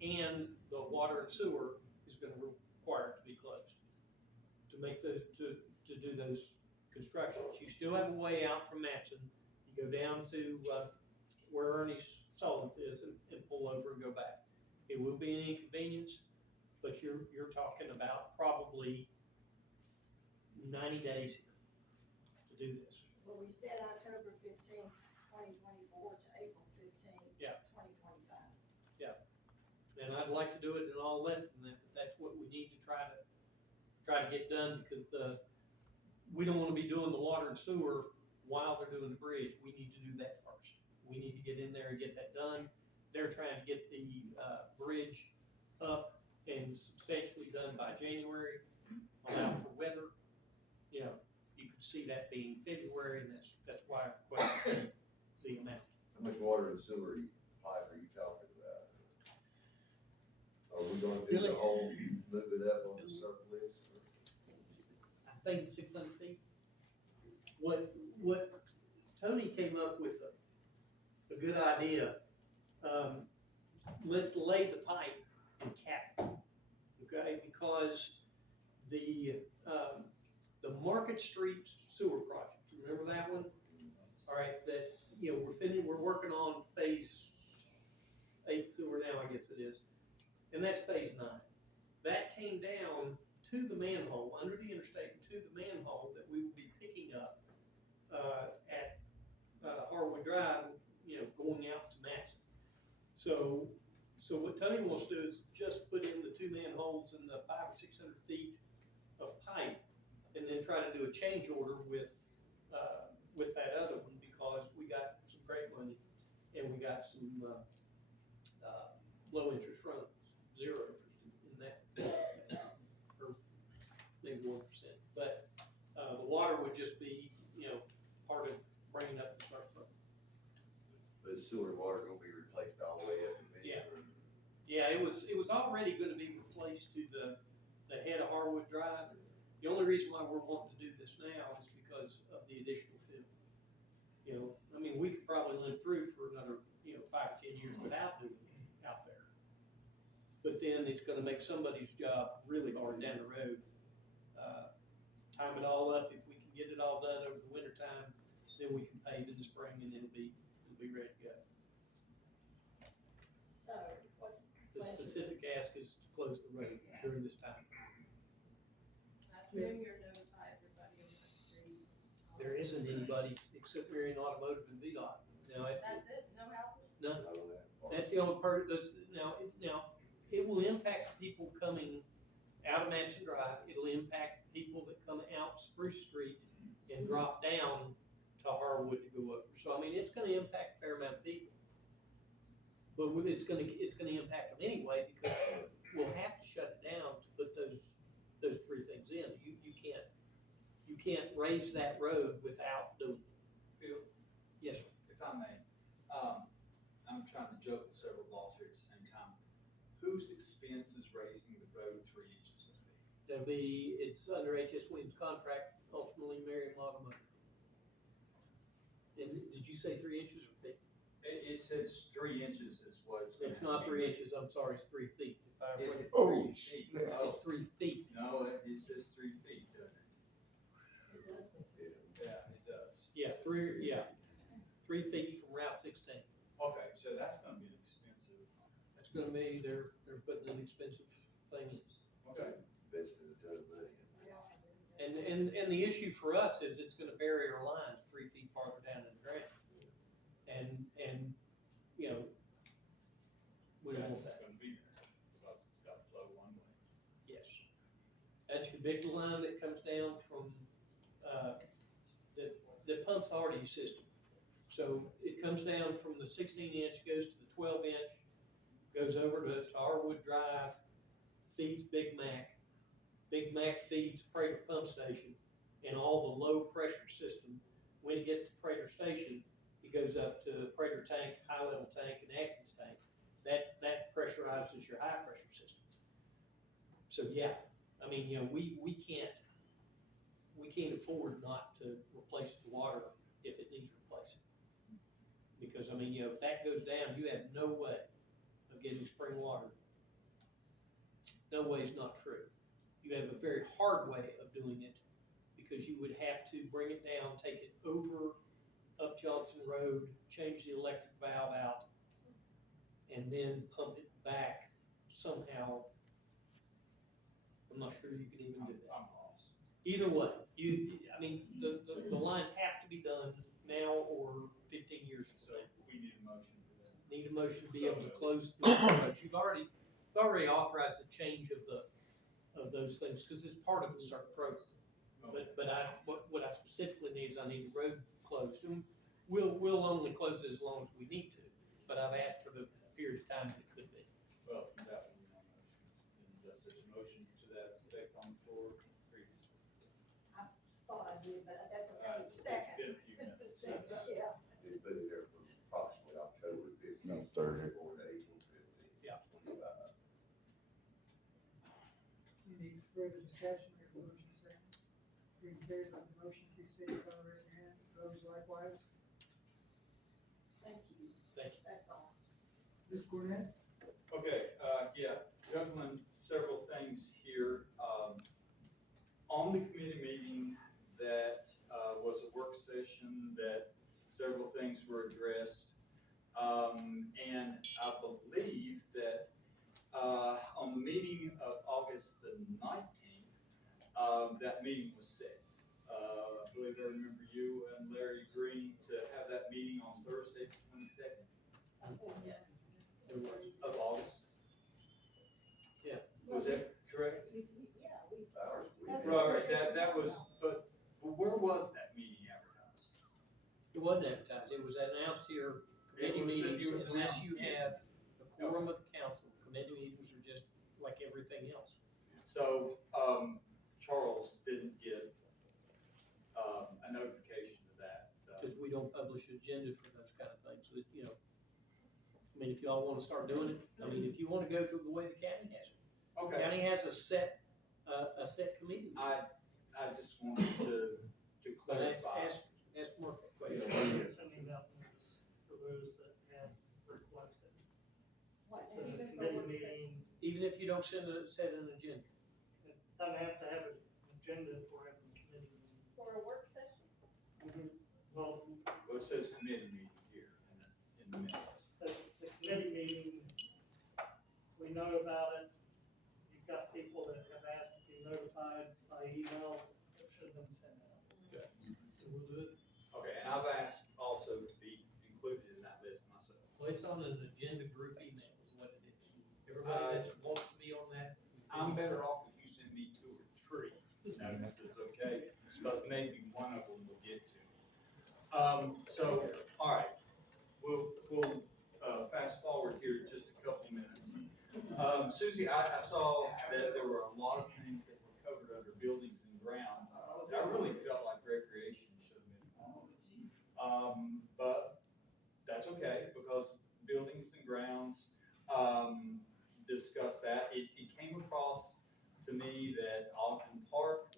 and the water and sewer is gonna require it to be closed. To make those, to do those constructions. You still have a way out from Matson. You go down to, where Ernie Sullivan's is and pull over and go back. It will be an inconvenience, but you're talking about probably 90 days to do this. Well, we said October 15th, 2024 to April 15th, Yeah. 2025. And I'd like to do it in all less than that, but that's what we need to try to get done, because we don't wanna be doing the water and sewer while they're doing the bridge. We need to do that first. We need to get in there and get that done. They're trying to get the, bridge up and substantially done by January, allow for weather. You know, you could see that being February, and that's why I questioned the amount. How much water and sewer pipe are you talking about? Are we gonna do the whole, move it up on the surface? I think it's 600 feet. What Tony came up with a good idea. Let's lay the pipe and cap it, okay? Because the Market Street sewer project, remember that one? All right, that, you know, we're working on phase 8 sewer now, I guess it is. And that's phase 9. That came down to the manhole, under the interstate, to the manhole that we will be picking up at Harwood Drive, you know, going out to Matson. So what Tony wants to do is just put in the 2 manholes and the 500 or 600 feet of pipe, and then try to do a change order with that other one, because we got some grant money and we got some low interest funds, 0 interest in that, or maybe 1%. But the water would just be, you know, part of bringing up the smart fund. But sewer and water gonna be replaced all the way up eventually? Yeah, it was already gonna be replaced to the head of Harwood Drive. The only reason why we're wanting to do this now is because of the additional fill. You know, I mean, we could probably live through for another, you know, 5 or 10 years without doing it out there. But then it's gonna make somebody's job really hard down the road. Time it all up, if we can get it all done over the winter time, then we can pave in the spring and it'll be ready to go. So, what's The specific ask is to close the road during this time. I assume you're notify everybody on the street. There isn't anybody except Marion Automotive and VDOT. Now, That's it, no houses? no, that's the only part, now, it will impact people coming out of Mansion Drive. It'll impact people that come out Spruce Street and drop down to Harwood to go over. So, I mean, it's gonna impact a fair amount of people. But it's gonna impact them anyway, because we'll have to shut it down to put those 3 things in. You can't raise that road without doing it. Bill? Yes, sir. If I may, I'm trying to juggle several balls here at the same time. Whose expense is raising the road 3 inches gonna be? It's under HS Williams' contract, ultimately Marion Automotive. And did you say 3 inches or feet? It says 3 inches is what it's gonna It's not be. 3 inches, I'm sorry, it's 3 feet. If I Is read it it- 3 feet? It's 3 feet. No, it says 3 feet, doesn't it? It does. Yeah, it does. Yeah, 3 feet from Route 16. Okay, so that's gonna be an expensive. That's gonna be, they're putting in expensive things. Okay. Best in the town. no money. And the issue for us is it's gonna bury our lines 3 feet farther down in the ground. And, you know, we don't want That's that. gonna be there, because it's got to flow one way. Yes. That's your big line that comes down from, that pumps the RD system. So it comes down from the 16-inch, goes to the 12-inch, goes over to Arwood Drive, feeds Big Mac. Big Mac feeds Prater Pump Station and all the low pressure system. When it gets to Prater Station, it goes up to Prater Tank, High Level Tank, and Atkins Tank. That pressurizes your high pressure system. So yeah, I mean, you know, we can't afford not to replace the water if it needs replacing. Because I mean, you know, if that goes down, you have no way of getting spring water. No way is not true. You have a very hard way of doing it because you would have to bring it down, take it over up Johnson Road, change the electric valve out, and then pump it back somehow. I'm not sure you can even do that. I'm lost. Either way, I mean, the lines have to be done now or 15 years from So now. we need a motion for that. Need a motion to be able to close the roads. You've already authorized the change of those things, because it's part of the CERT program. But what I specifically need is I need the road closed, and we'll only close it as long as we need to, but I've asked for the period of time that it could be. Well, that would be my motion. Unless there's a motion to that effect on the floor previously. I thought I did, but that's okay, second. It's been a few minutes. Yeah. They put it there from approximately October 15th. No, 30. Or to April 15th. Yeah. 25. Any further discussion? We have a motion second. Being in favor of the motion, please signify by raising your hand. Opposed likewise. Thank you. Thank you. That's all. Ms. Cornett? Okay, yeah, juggling several things here. On the committee meeting, that was a work session that several things were addressed. And I believe that on the meeting of August the 19th, that meeting was set. I believe I remember you and Larry agreeing to have that meeting on Thursday, the 22nd of August. Yeah. Was that correct? Yeah, we. Right, that was, but where was that meeting advertised? It wasn't advertised, it was announced here, committee meetings, unless you have a quorum of the council, committee meetings are just like everything else. So, Charles didn't get, a notification of that. Because we don't publish an agenda for those kind of things, so, you know. I mean, if y'all wanna start doing it, I mean, if you wanna go to the way the county has it. The Okay, county has a set committee. I just wanted to But clarify. ask Mark that question. Sending out notice for those that have requested. What, So the even for committee work meeting, Even if you don't set an agenda. it doesn't have to have an agenda for every committee meeting. For a work session? Well, Well, it says committee meeting here in the minutes. the committee meeting, we know about it. You've got people that have asked to be notified by email, it should have been sent out. Okay. So we'll do it. Okay, and I've asked also to be included in that list myself. Well, it's on an agenda group email is what it is. Everybody that wants to be on that. I'm better off if you send me 2 or 3 notices, okay? Because maybe one of them will get to me. So, all right, we'll fast forward here just a couple minutes. Susie, I saw that there were a lot of things that were covered under buildings and ground. I really felt like recreation should have been on this. But that's okay, because buildings and grounds, discussed that. It came across to me that Ogden Park,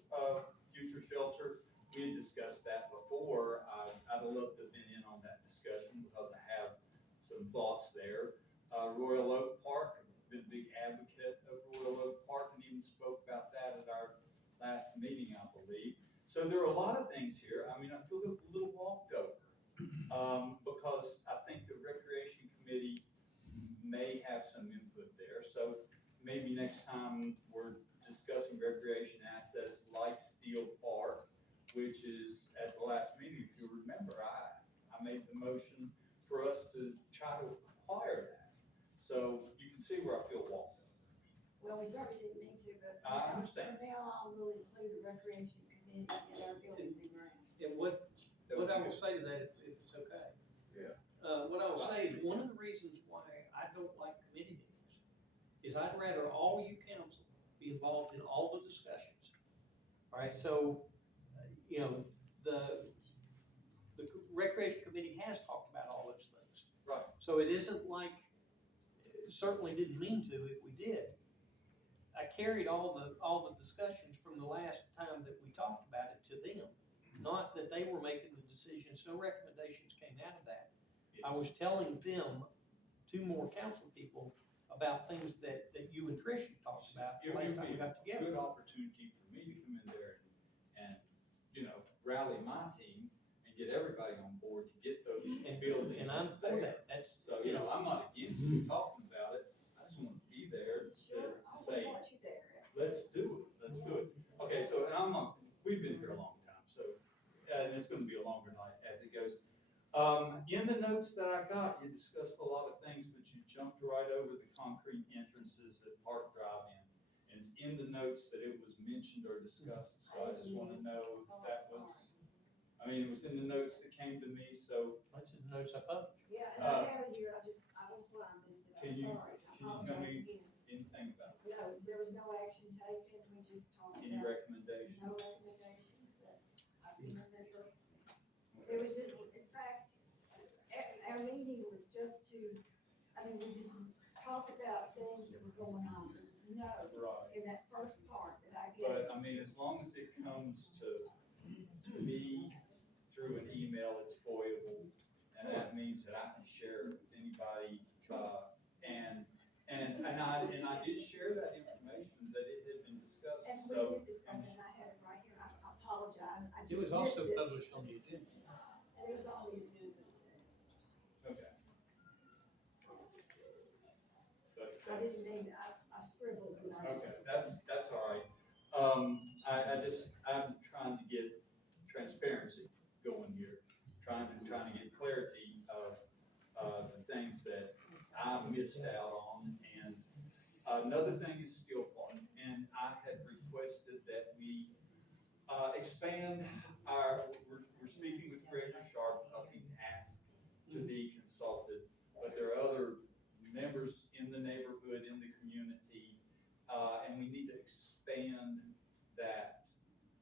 future shelter, we had discussed that before. I'd love to have been in on that discussion because I have some thoughts there. Royal Oak Park, I've been a big advocate of Royal Oak Park and even spoke about that at our last meeting, I believe. So there are a lot of things here. I mean, I feel a little walked over, because I think the Recreation Committee may have some input there. So maybe next time we're discussing recreation, ask made the motion for us to try to acquire that. So you can see where I feel walked over. Well, we certainly didn't need to, but. I understand. From now on, we'll include the recreation committee in our building and grounds. And what I will say to that, if it's okay. Yeah. What I will say is, one of the reasons why I don't like committee meetings is I'd rather all you council be involved in all the discussions. All right, so, you know, the recreation committee has talked about all those things. Right. So it isn't like, certainly didn't mean to if we did. I carried all the discussions from the last time that we talked about it to them. Not that they were making the decisions, no recommendations came out of that. I was telling them, two more council people, about things that you and Trish talked about the last time we got together. Good opportunity for me to come in there and, you know, rally my team and get everybody on board to get those And buildings. And I'm for that, that's, So, you know, I'm not against you talking about it, I just want to be there Sure, to say, I want you there. let's do it, let's do it. Okay, so, and we've been here a long time, so, and it's gonna be a longer night as it goes. In the notes that I got, you discussed a lot of things, but you jumped right over the concrete entrances at Park Drive in. And it's in the notes that it was mentioned or discussed, so I just wanna know if that was, I mean, it was in the notes that came to me, so. that's in the notes I published. Yeah, and I have it here, I don't know why I missed it, Can I'm you- sorry. I can you tell apologize me- again. Anything about it? No, there was no action taken, we just talked Any about, recommendations? no recommendations that I can remember. It was just, in fact, our meeting was just to, I mean, we just talked about things that were going on, there was no, Right. in that first part that I But, gave. I mean, as long as it comes to me through an email, it's foilable. And that means that I can share it with anybody, and I did share that information that it had been discussed, And we so. did discuss it, and I have it right here, I apologize, I just It was missed also it. published on the agenda. And it was on the agenda. Okay. But I didn't mean, I scribbled, and I just. okay, that's all right. I'm trying to get transparency going here, trying to get clarity of the things that I missed out on. And another thing is steel part, and I had requested that we expand we're speaking with Greg Sharp because he's asked to be consulted, but there are other members in the neighborhood, in the community, and we need to expand that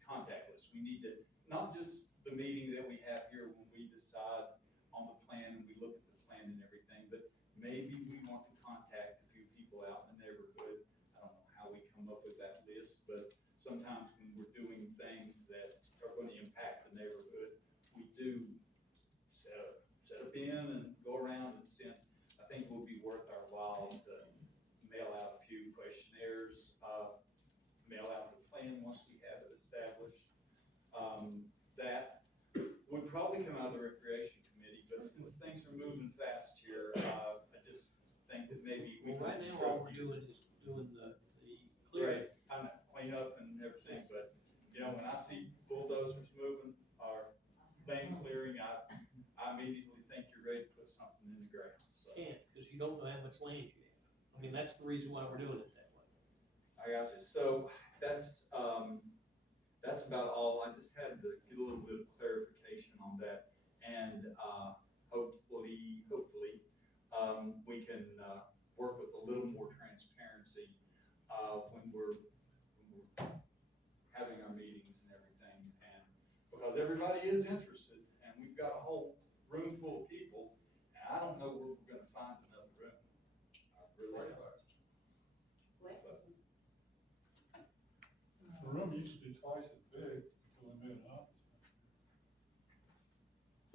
contact list. We need to, not just the meeting that we have here when we decide on the plan and we look at the plan and everything, but maybe we want to contact a few people out in the neighborhood. I don't know how we come up with that list, but sometimes when we're doing things that are going to impact the neighborhood, we do set a pin and go around and send. I think it will be worth our while to mail out a few questionnaires, mail out the plan once we have it established. That would probably come out of the recreation committee, but since things are moving fast here, I just think that maybe we. Well, right now, all we're doing is doing the clearing. Right, I know, clean up and everything, but, you know, when I see bulldozers moving or lane clearing, I immediately think you're ready to put something in the ground, so. Can't, because you don't know how much land you have. I mean, that's the reason why we're doing it that way. I got you, so that's about all, I just had to get a little bit of clarification on that, and, hopefully, we can, work with a little more transparency, when we're having our meetings and everything, and, because everybody is interested, and we've got a whole room full of people, and I don't know where we're gonna find another room. I really don't. The room used to be twice as big until we made an office.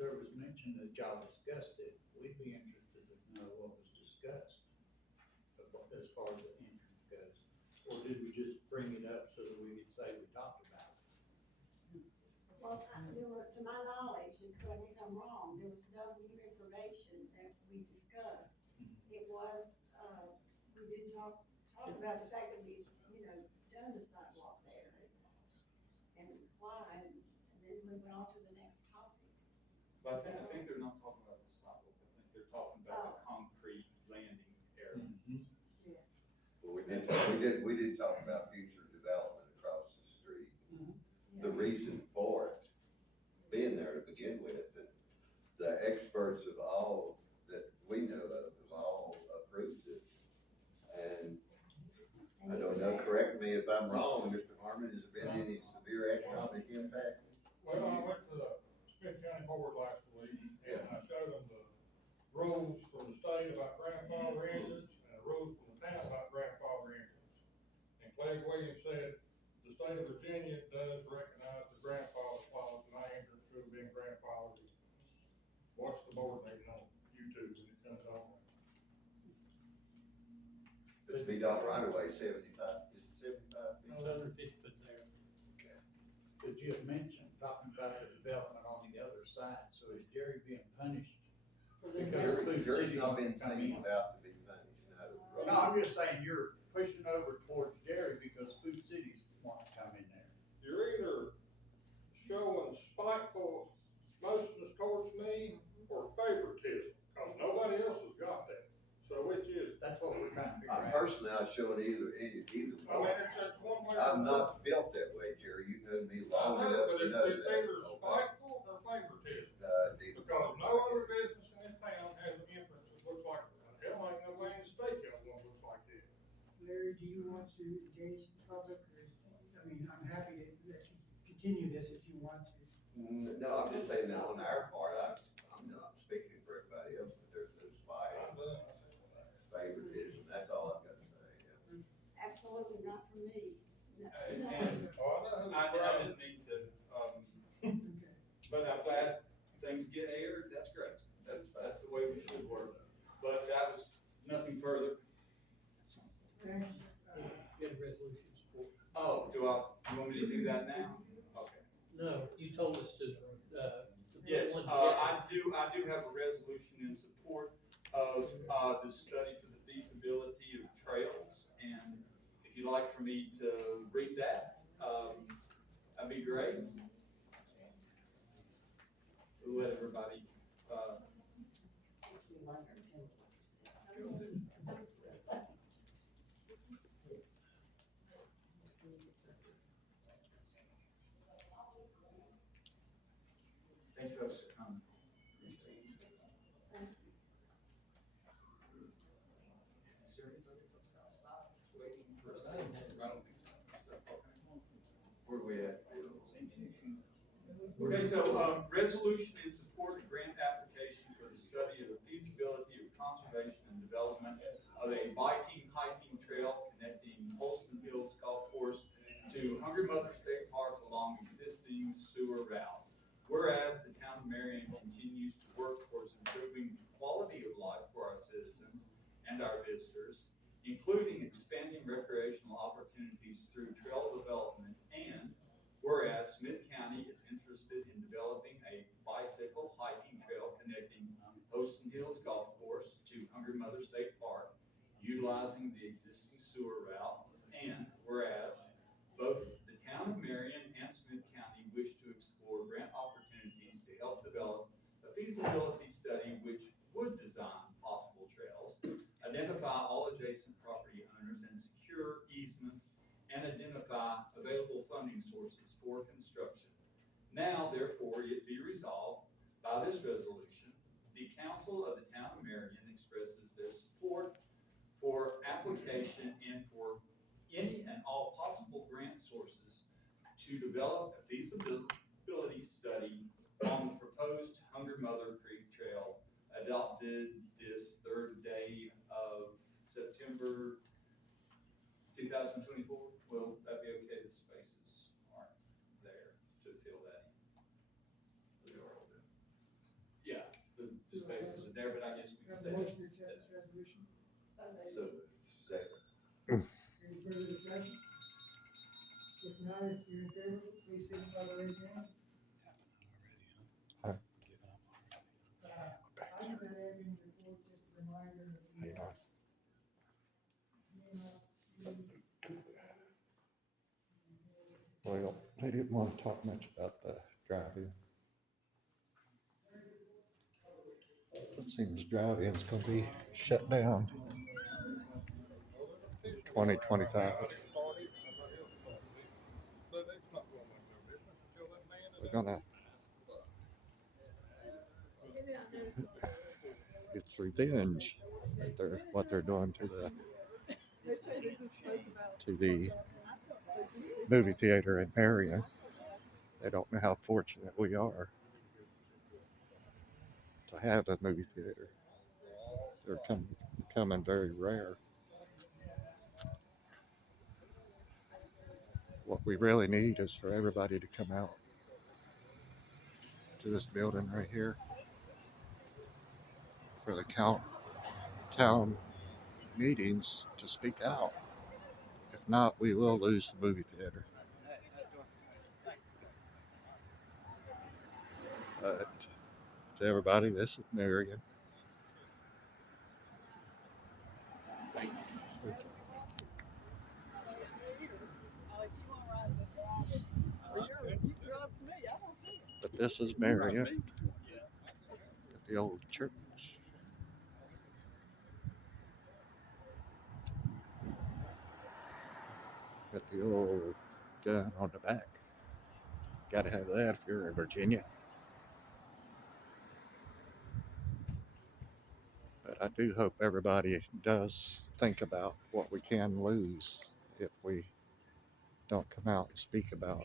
There was mention that y'all discussed it, we'd be interested to know what was discussed as far as the entrance goes. Or did we just bring it up so that we could say we talked about it? Well, there were, to my knowledge, and correct me if I'm wrong, there was no new information that we discussed. It was, we did talk about the fact that we, done the sidewalk there and why, and then we went on to the next topic. But I think they're not talking about the sidewalk, I think they're talking about the concrete landing area. Well, we did talk about future development across the street. The reason for it being there to begin with, and the experts of all that we know of have all approved it. And I don't know, correct me if I'm wrong, Mr. Harmon, has there been any severe economic impact? Well, I went to the Smith County Board last week, and I showed them the rules from the state about grandfather entrance, and the rules from the town about grandfather entrance. And Clay Williams said, the state of Virginia does recognize the grandfather clause, and my entrance should have been grandfathered. Watch the board meeting on YouTube when it comes on. The speed off right away, 75, is it 75 feet? 150 foot there. But you had mentioned, talking about the development on the other side, so is Jerry being punished? Because Food Jury's City's not been gonna come seen in. about to be punished, no. No, I'm just saying you're pushing over towards Jerry because Food City's wanting to come in there. You're either showing spiteful motions towards me or favoritism, cause nobody else has got that. So which is, That's what we're trying to figure I'm out. personally not showing either I mean, one. it's just one way. I'm not built that way, Jerry, you know me I long know, enough but to know that. it's either spiteful or favoritism. Neither. Because no other business in this town has an entrance that looks like, hell, ain't no way in the state got one that looks like that. Larry, do you want to engage the public, or I'm happy to let you continue this if you want to. No, I'm just saying that on our part, I'm not speaking for everybody else, but there's no spite, I'm done. favoritism, that's all I've got to say, yeah. Absolutely not for me. No. And Oh, I know. I didn't mean to, Okay. but I'm glad things get aired, that's great. That's the way we should work. But that was nothing further. Thanks. Get a resolution support. Oh, you want me to do that now? Okay. No, you told us to put Yes, one I together. do have a resolution in support of, the study for the feasibility of trails. And if you'd like for me to read that, that'd be great. We'll let everybody, thank you folks for coming. Is there anybody else outside waiting for us? I don't think so. Where we at? Okay, so, resolution in support of grant application for the study of the feasibility of conservation and development of a biking, hiking trail connecting Holston Hills Golf Course to Hungry Mother State Park along existing sewer route. Whereas the town of Marion continues to work towards improving the quality of life for our citizens and our visitors, including expanding recreational opportunities through trail development, and whereas Smith County is interested in developing a bicycle hiking trail connecting Holston Hills Golf Course to Hungry Mother State Park, utilizing the existing sewer route, and whereas both the town of Marion and Smith County wish to explore grant opportunities to help develop a feasibility study which would design possible trails, identify all adjacent property owners and secure easements, and identify available funding sources for construction. Now, therefore, it be resolved by this resolution, the council of the town of Marion expresses their support for application and for any and all possible grant sources to develop a feasibility study on the proposed Hungry Mother Creek Trail adopted this third day of September 2024. Will that be okay? The spaces aren't there to fill that in. Yeah, the spaces are there, but I guess we Have can a say. motion to accept this resolution. So, second. Any further discussion? If not, if you're in favor, please signify by raising your hand. I haven't heard anything before, just a reminder of the. Well, they didn't want to talk much about the drive-in. seems drive-in's gonna be shut down 2025. We're gonna, it's revenge that what they're doing to the movie theater in Marion. They don't know how fortunate we are to have a movie theater. They're becoming very rare. What we really need is for everybody to come out to this building right here for the town meetings to speak out. If not, we will lose the movie theater. But to everybody, this is Marion. But this is Marion, the old church. Got the old gun on the back. Gotta have that if you're in Virginia. But I do hope everybody does think about what we can lose if we don't come out and speak about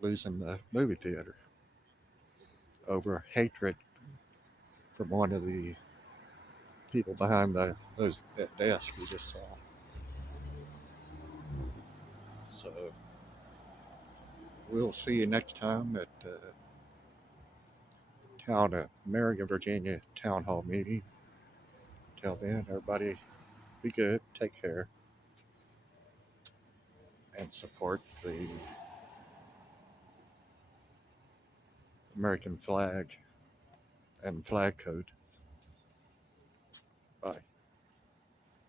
losing the movie theater over hatred from one of the people behind that desk we just saw. So we'll see you next time at Marion, Virginia Town Hall meeting. Till then, everybody be good, take care, and support the American flag and flag code.